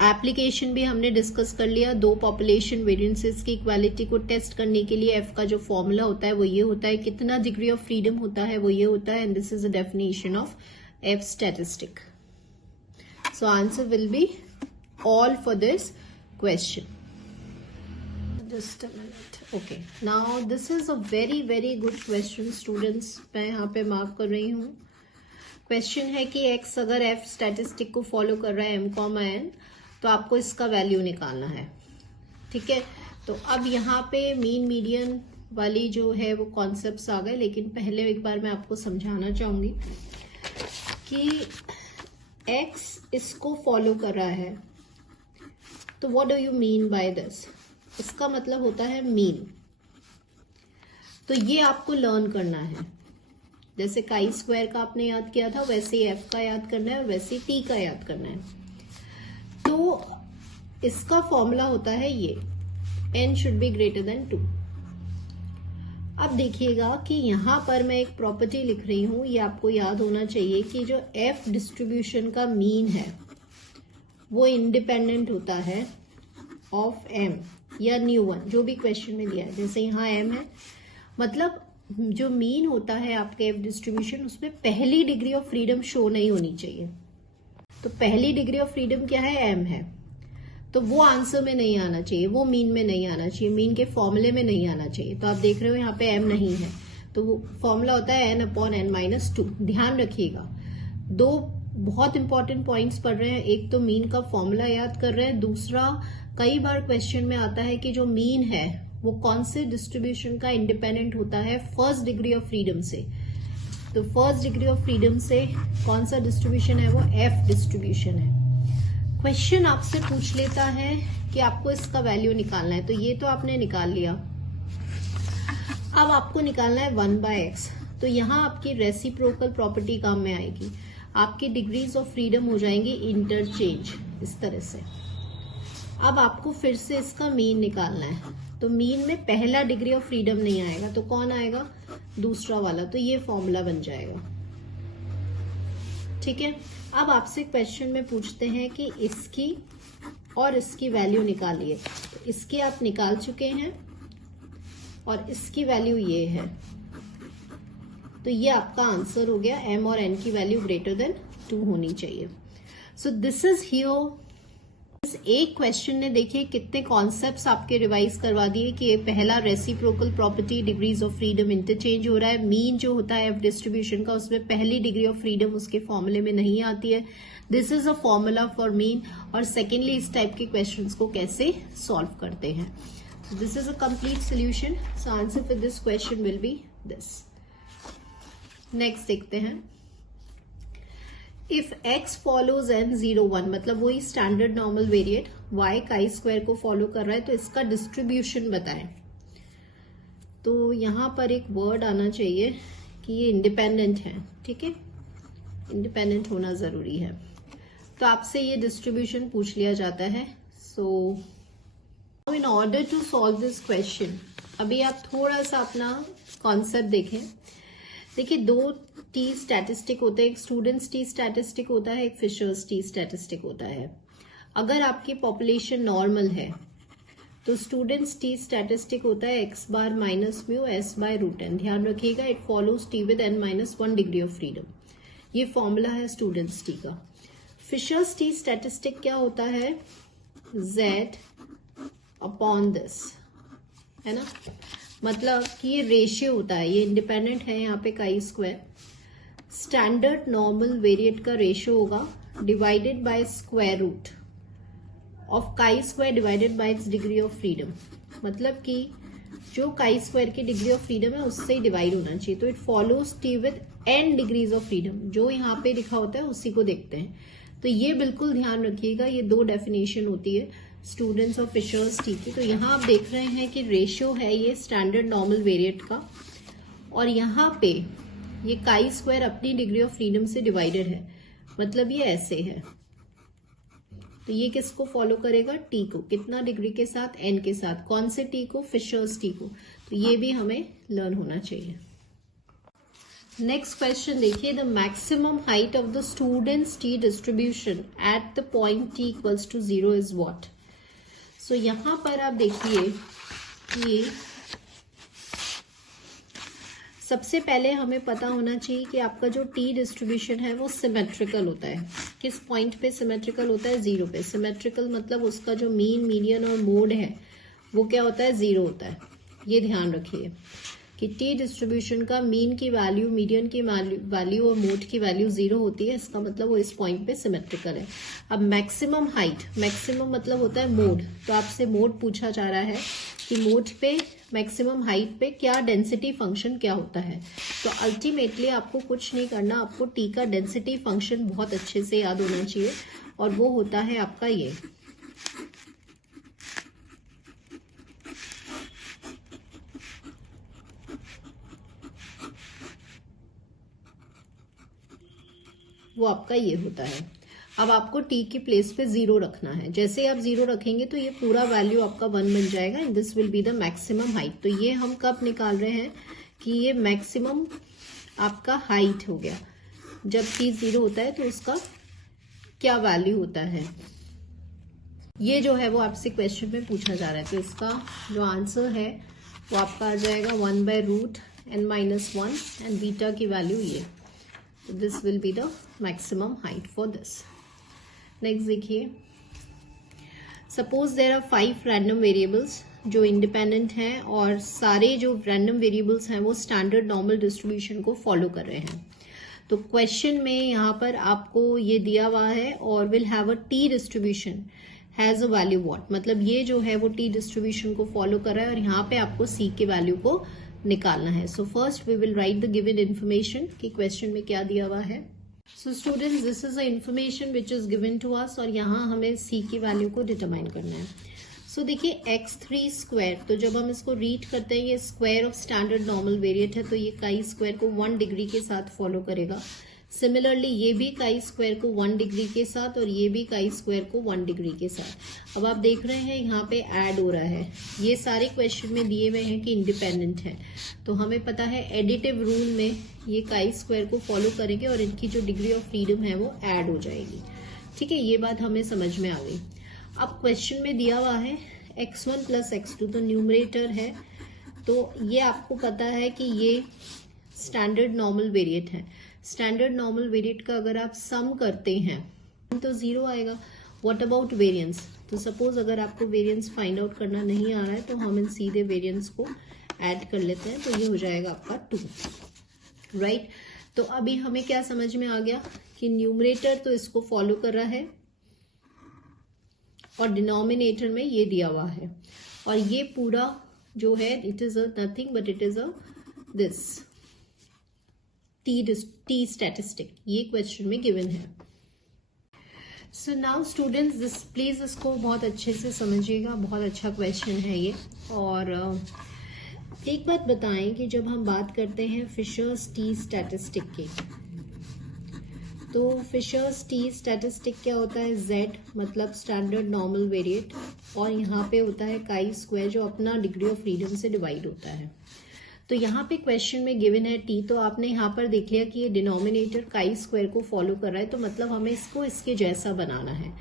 Application भी हमने डिस्कस कर लिया। दो पॉपुलेशन वेरिएंसेस की इक्वालिटी को टेस्ट करने के लिए एफ का जो फॉर्मूला होता है वो ये होता है, कितना डिग्री ऑफ फ्रीडम होता है वो ये होता है, and this is the definition of F statistic. So answer will be all for this question. Just a minute. Okay, now this is a very very good question students. मैं यहाँ पे mark कर रही हूँ। क्वेश्चन है कि x अगर F statistic को फॉलो कर रहा है m, n, तो आपको इसका वैल्यू निकालना है। ठीक है, तो अब यहाँ पे मीन मीडियन वाली जो है वो कॉन्सेप्ट्स आ गए, लेकिन पहले एक बार मैं आपको समझाना चाहूंगी कि x इसको फॉलो कर रहा है, तो what do you mean by this? इसका मतलब होता है मीन। तो ये आपको लर्न करना है, जैसे काई स्क्वायर का आपने याद किया था वैसे ही f का याद करना है और वैसे ही t का याद करना है। तो इसका फॉर्मूला होता है ये n should be greater than 2। अब देखिएगा कि यहां पर मैं एक प्रॉपर्टी लिख रही हूं, ये आपको याद होना चाहिए कि जो f डिस्ट्रीब्यूशन का मीन है वो इंडिपेंडेंट होता है ऑफ m या न्यू वन, जो भी क्वेश्चन में दिया है। जैसे यहाँ m है, मतलब जो मीन होता है आपके f डिस्ट्रीब्यूशन, उसमें पहली डिग्री ऑफ फ्रीडम शो नहीं होनी चाहिए। तो पहली डिग्री ऑफ फ्रीडम क्या है? m है। तो वो आंसर में नहीं आना चाहिए, वो मीन में नहीं आना चाहिए, मीन के फॉर्मूले में नहीं आना चाहिए। तो आप देख रहे हो यहाँ पे m नहीं है, तो वो फॉर्मूला होता है n/n-2। ध्यान रखिएगा, दो बहुत इंपॉर्टेंट पॉइंट्स पढ़ रहे हैं। एक तो मीन का फॉर्मूला याद कर रहे हैं, दूसरा कई बार क्वेश्चन में आता है कि जो मीन है वो कौन से डिस्ट्रीब्यूशन का इंडिपेंडेंट होता है? फर्स्ट डिग्री ऑफ फ्रीडम से। तो फर्स्ट डिग्री ऑफ फ्रीडम से कौन सा डिस्ट्रीब्यूशन है? वो f डिस्ट्रीब्यूशन है। क्वेश्चन आपसे पूछ लेता है कि आपको इसका वैल्यू निकालना है, तो ये तो आपने निकाल लिया। अब आपको निकालना है 1/x। तो यहाँ आपकी रेसिप्रोकल प्रॉपर्टी काम में आएगी, आपकी डिग्रीज ऑफ फ्रीडम हो जाएंगी इंटरचेंज इस तरह से। अब आपको फिर से इसका मीन निकालना है, तो मीन में पहला डिग्री ऑफ फ्रीडम नहीं आएगा, तो कौन आएगा? दूसरा वाला। तो ये फॉर्मूला बन जाएगा, ठीक है। अब आपसे क्वेश्चन में पूछते हैं कि इसकी और इसकी वैल्यू निकालिए। तो इसकी आप निकाल चुके हैं और इसकी वैल्यू ये है, तो ये आपका आंसर हो गया। m और n की वैल्यू ग्रेटर देन 2 होनी चाहिए। सो दिस इज हियर। इस एक क्वेश्चन ने देखिए कितने कॉन्सेप्ट्स आपके रिवाइज करवा दिए कि ये पहला reciprocal property, degrees of freedom interchange हो रहा है। मीन जो होता है एफ डिस्ट्रीब्यूशन का, उसमें पहली डिग्री ऑफ फ्रीडम उसके फॉर्मूले में नहीं आती है। This is a formula for mean. और सेकेंडली, इस टाइप के क्वेश्चंस को कैसे सॉल्व करते हैं। This is a complete solution. So answer for this question will be this. Next देखते हैं। इफ x फॉलोज n01, मतलब वही standard normal variate y chi square को फॉलो कर रहा है, तो इसका डिस्ट्रीब्यूशन बताएं। तो यहां पर एक वर्ड आना चाहिए कि ये इंडिपेंडेंट है, ठीक है, इंडिपेंडेंट होना जरूरी है। तो आपसे ये डिस्ट्रीब्यूशन पूछ लिया जाता है। So in order to solve this question, अभी आप थोड़ा सा अपना कॉन्सेप्ट देखें। देखिए, दो टी स्टैटिस्टिक होते हैं, एक स्टूडेंट्स टी स्टैटिस्टिक होता है, एक फिशर्स टी स्टैटिस्टिक होता है। अगर आपकी पॉपुलेशन नॉर्मल है तो स्टूडेंट्स टी स्टैटिस्टिक होता है x बार माइनस म्यू s/√n। ध्यान रखिएगा, it follows T with n-1 degree of freedom. ये फॉर्मूला है स्टूडेंट्स टी का। फिशर्स टी स्टैटिस्टिक क्या होता है? z अपॉन दिस, है ना, मतलब कि ये रेशियो होता है, ये इंडिपेंडेंट है यहाँ पे chi square. Standard normal variate का रेशियो होगा divided by square root of chi square divided by its degree of freedom. मतलब कि जो काई स्क्वायर की डिग्री ऑफ फ्रीडम है उससे ही डिवाइड होना चाहिए। तो it follows T with n degrees of freedom, जो यहाँ पे लिखा होता है उसी को देखते हैं। तो ये बिल्कुल ध्यान रखिएगा, ये दो डेफिनेशन होती है स्टूडेंट्स और फिशर्स टी की। तो यहाँ आप देख रहे हैं कि रेशियो है ये स्टैंडर्ड नॉर्मल वेरिएट का, और यहाँ पे ये काई स्क्वायर अपनी डिग्री ऑफ फ्रीडम से डिवाइडेड है, मतलब ये ऐसे है। तो ये किसको फॉलो करेगा? टी को। कितना डिग्री के साथ? एन के साथ। कौन से टी को? फिशर्स टी को। तो ये भी हमें लर्न होना चाहिए। नेक्स्ट क्वेश्चन देखिए, the maximum height of the students T distribution at the point T equals to 0 is what. So यहां पर आप देखिए कि सबसे पहले हमें पता होना चाहिए कि आपका जो टी डिस्ट्रीब्यूशन है वो सिमेट्रिकल होता है। किस पॉइंट पे सिमेट्रिकल होता है? 0 पे। सिमेट्रिकल मतलब उसका जो मीन, मीडियन और मोड है वो क्या होता है? 0 होता है। ये ध्यान रखिए कि टी डिस्ट्रीब्यूशन का मीन की वैल्यू, मीडियन की वैल्यू और मोड की वैल्यू 0 होती है, इसका मतलब वो इस पॉइंट पे सिमेट्रिकल है। अब मैक्सिमम हाइट, मैक्सिमम मतलब होता है मोड, तो आपसे मोड पूछा जा रहा है कि मोड पे, मैक्सिमम हाइट पे क्या डेंसिटी फंक्शन क्या होता है। तो अल्टीमेटली आपको कुछ नहीं करना, आपको टी का डेंसिटी फंक्शन बहुत अच्छे से याद होना चाहिए, और वो होता है आपका ये। वो आपका ये होता है। अब आपको टी की प्लेस पे 0 रखना है। जैसे आप 0 रखेंगे तो ये पूरा वैल्यू आपका 1 बन जाएगा, and this will be the maximum height. तो ये हम कब निकाल रहे हैं कि ये मैक्सिमम आपका हाइट हो गया। जब टी 0 होता है तो उसका क्या वैल्यू होता है, ये जो है वो आपसे क्वेश्चन में पूछा जा रहा है। तो इसका जो आंसर है वो आपका आ जाएगा 1/√n-1, एंड बीटा की वैल्यू ये। This will be the maximum height for this. Next देखिए, suppose there are 5 random variables जो इंडिपेंडेंट हैं, और सारे जो रैंडम वेरिएबल्स हैं वो स्टैंडर्ड नॉर्मल डिस्ट्रीब्यूशन को फॉलो कर रहे हैं। तो क्वेश्चन में यहाँ पर आपको ये दिया हुआ है, और will have a T distribution has a value what, मतलब ये जो है वो टी डिस्ट्रीब्यूशन को फॉलो कर रहा है, और यहाँ पे आपको सी के वैल्यू को निकालना है। So first we will write the given information कि क्वेश्चन में क्या दिया हुआ है। So students, this is the information which is given to us, और यहाँ हमें सी की वैल्यू को डिटरमाइन करना है। सो देखिए x3 स्क्वायर, तो जब हम इसको रीड करते हैं, ये square of standard normal variate है, तो ये काई स्क्वायर को 1 डिग्री के साथ फॉलो करेगा। सिमिलरली ये भी काई स्क्वायर को 1 डिग्री के साथ, और ये भी काई स्क्वायर को 1 डिग्री के साथ। अब आप देख रहे हैं यहाँ पे ऐड हो रहा है। ये सारे क्वेश्चन में दिए हुए हैं कि इंडिपेंडेंट है, तो हमें पता है एडिटिव रूल में ये काई स्क्वायर को फॉलो करेंगे, और इनकी जो डिग्री ऑफ फ्रीडम है वो ऐड हो जाएगी। ठीक है, ये बात हमें समझ में आ गई। अब क्वेश्चन में दिया हुआ है x1 + x2, तो न्यूमरेटर है, तो ये आपको पता है कि ये स्टैंडर्ड नॉर्मल वेरिएट है। स्टैंडर्ड नॉर्मल वेरिएट का अगर आप सम करते हैं तो 0 आएगा। व्हाट अबाउट वेरिएंस, तो सपोज अगर आपको वेरिएंस फाइंड आउट करना नहीं आ रहा है, तो हम इन सीधे वेरिएंस को ऐड कर लेते हैं, तो ये हो जाएगा आपका 2, राइट। तो अभी हमें क्या समझ में आ गया कि न्यूमरेटर तो इसको फॉलो कर रहा है, और डिनोमिनेटर में ये दिया हुआ है, और ये पूरा जो है it is a nothing but it is a this T statistic, ये क्वेश्चन में गिवन है। So now students, this please इसको बहुत अच्छे से समझिएगा, बहुत अच्छा क्वेश्चन है ये। और एक बात बताएं कि जब हम बात करते हैं फिशर्स टी स्टैटिस्टिक की, तो फिशर्स टी स्टैटिस्टिक क्या होता है, Z मतलब स्टैंडर्ड नॉर्मल वेरिएट, और यहाँ पे होता है काई स्क्वायर जो अपना डिग्री ऑफ फ्रीडम से डिवाइड होता है। तो यहाँ पे क्वेश्चन में गिवन है टी, तो आपने यहाँ पर देख लिया कि ये डिनोमिनेटर काई स्क्वायर को फॉलो कर रहा है, तो मतलब हमें इसको इसके जैसा बनाना है।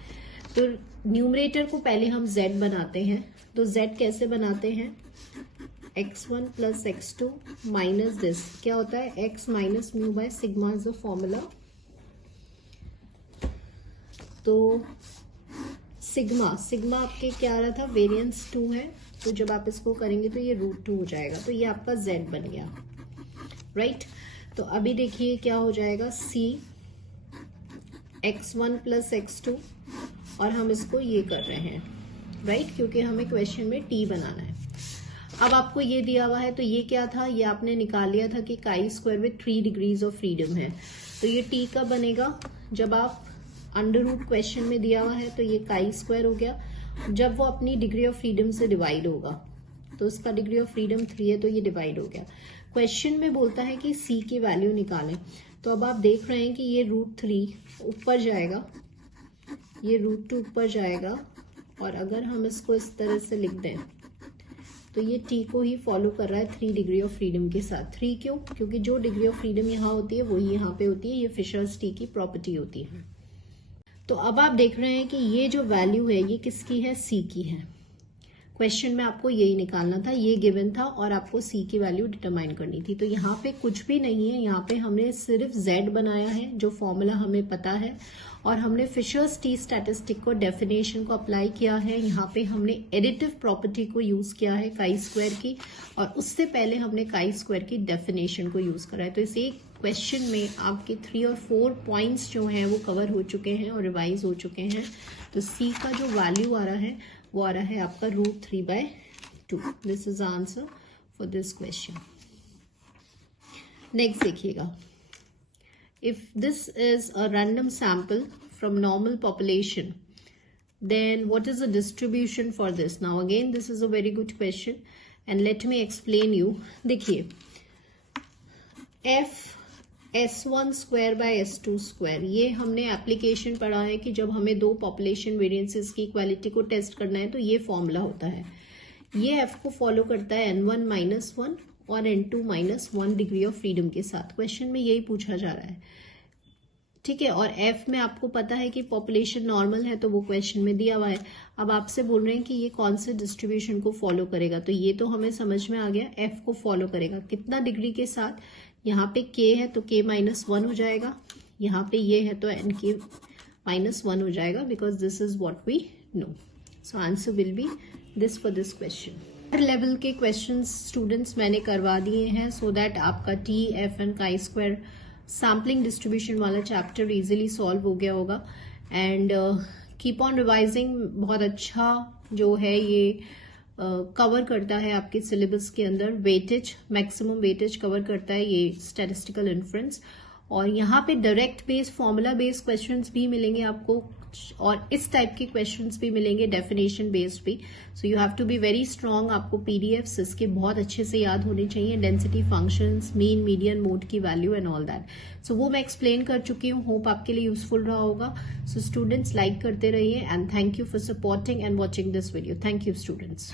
तो न्यूमरेटर को पहले हम z बनाते हैं, तो z कैसे बनाते हैं, x1 + x2 माइनस दिस क्या होता है, x minus mu by sigma is the formula. तो सिग्मा आपके क्या आ रहा था, वेरिएंस 2 है, तो जब आप इसको करेंगे तो ये √2 हो जाएगा, तो ये आपका z बन गया, राइट। तो अभी देखिए क्या हो जाएगा, c x1 + x2, और हम इसको ये कर रहे हैं, राइट, क्योंकि हमें क्वेश्चन में t बनाना है। अब आपको ये दिया हुआ है, तो ये क्या था, ये आपने निकाल लिया था कि काई square with 3 degrees of freedom है। तो ये t कब बनेगा, जब आप अंडर रूट क्वेश्चन में दिया हुआ है, तो ये काई स्क्वायर हो गया। जब वो अपनी डिग्री ऑफ फ्रीडम से डिवाइड होगा, तो उसका डिग्री ऑफ फ्रीडम 3 है, तो ये डिवाइड हो गया। क्वेश्चन में बोलता है कि c की वैल्यू निकालें, तो अब आप देख रहे हैं कि ये √3 ऊपर जाएगा, ये √2 ऊपर जाएगा, और अगर हम इसको इस तरह से लिख दें तो ये t को ही फॉलो कर रहा है 3 डिग्री ऑफ फ्रीडम के साथ। 3 क्यों, क्योंकि जो डिग्री ऑफ फ्रीडम यहाँ होती है वही यहाँ पे होती है, ये फिशर्स टी की प्रॉपर्टी होती है। तो अब आप देख रहे हैं कि ये जो वैल्यू है ये किसकी है, c की है। क्वेश्चन में आपको यही निकालना था, ये गिवन था और आपको सी की वैल्यू डिटरमाइन करनी थी। तो यहाँ पे कुछ भी नहीं है, यहाँ पे हमने सिर्फ z बनाया है जो फॉर्मूला हमें पता है, और हमने फिशर्स टी स्टैटिस्टिक को डेफिनेशन को अप्लाई किया है। यहाँ पे हमने एडिटिव प्रॉपर्टी को यूज किया है काई स्क्वायर की, और उससे पहले हमने काई स्क्वायर की डेफिनेशन को यूज करा है। तो इस एक क्वेश्चन में आपके 3 और 4 पॉइंट्स जो हैं वो कवर हो चुके हैं और रिवाइज हो चुके हैं। तो सी का जो वैल्यू आ रहा है वो आ रहा है आपका √3/2। This is answer for this question. Next देखिएगा, if this is a random sample from normal population, then what is the distribution for this? Now again this is a very good question and let me explain you. देखिए, f S1 square by S2 square, ये हमने application पढ़ा है कि जब हमें दो population variances की इक्वालिटी को टेस्ट करना है तो ये फॉर्मूला होता है। ये f को फॉलो करता है n1-1 और n2-1 डिग्री ऑफ फ्रीडम के साथ। क्वेश्चन में यही पूछा जा रहा है, ठीक है। और f में आपको पता है कि पॉपुलेशन नॉर्मल है, तो वो क्वेश्चन में दिया हुआ है। अब आपसे बोल रहे हैं कि ये कौन से डिस्ट्रीब्यूशन को फॉलो करेगा, तो ये तो हमें समझ में आ गया, f को फॉलो करेगा कितना डिग्री के साथ। यहाँ पे k है तो k-1 हो जाएगा, यहाँ पे ये है तो n-1 हो जाएगा, because this is what we know. So answer will be this for this question. Level के क्वेश्चंस स्टूडेंट्स मैंने करवा दिए हैं, सो दैट आपका T, F and chi square sampling distribution वाला चैप्टर इजीली सॉल्व हो गया होगा। एंड कीप ऑन रिवाइजिंग, बहुत अच्छा जो है ये कवर करता है आपके सिलेबस के अंदर। वेटेज, मैक्सिमम वेटेज कवर करता है ये स्टैटिस्टिकल इन्फ्रेंस, और यहाँ पे direct based, formula based questions भी मिलेंगे आपको, और इस टाइप के क्वेश्चंस भी मिलेंगे, डेफिनेशन बेस्ड भी। So you have to be very strong. आपको पीडीएफ्स इसके बहुत अच्छे से याद होने चाहिए, density functions, mean, median, mode की वैल्यू एंड ऑल दैट। सो वो मैं एक्सप्लेन कर चुकी हूँ, होप आपके लिए यूजफुल रहा होगा। सो स्टूडेंट्स लाइक करते रहिए and thank you for supporting and watching this video. Thank you students.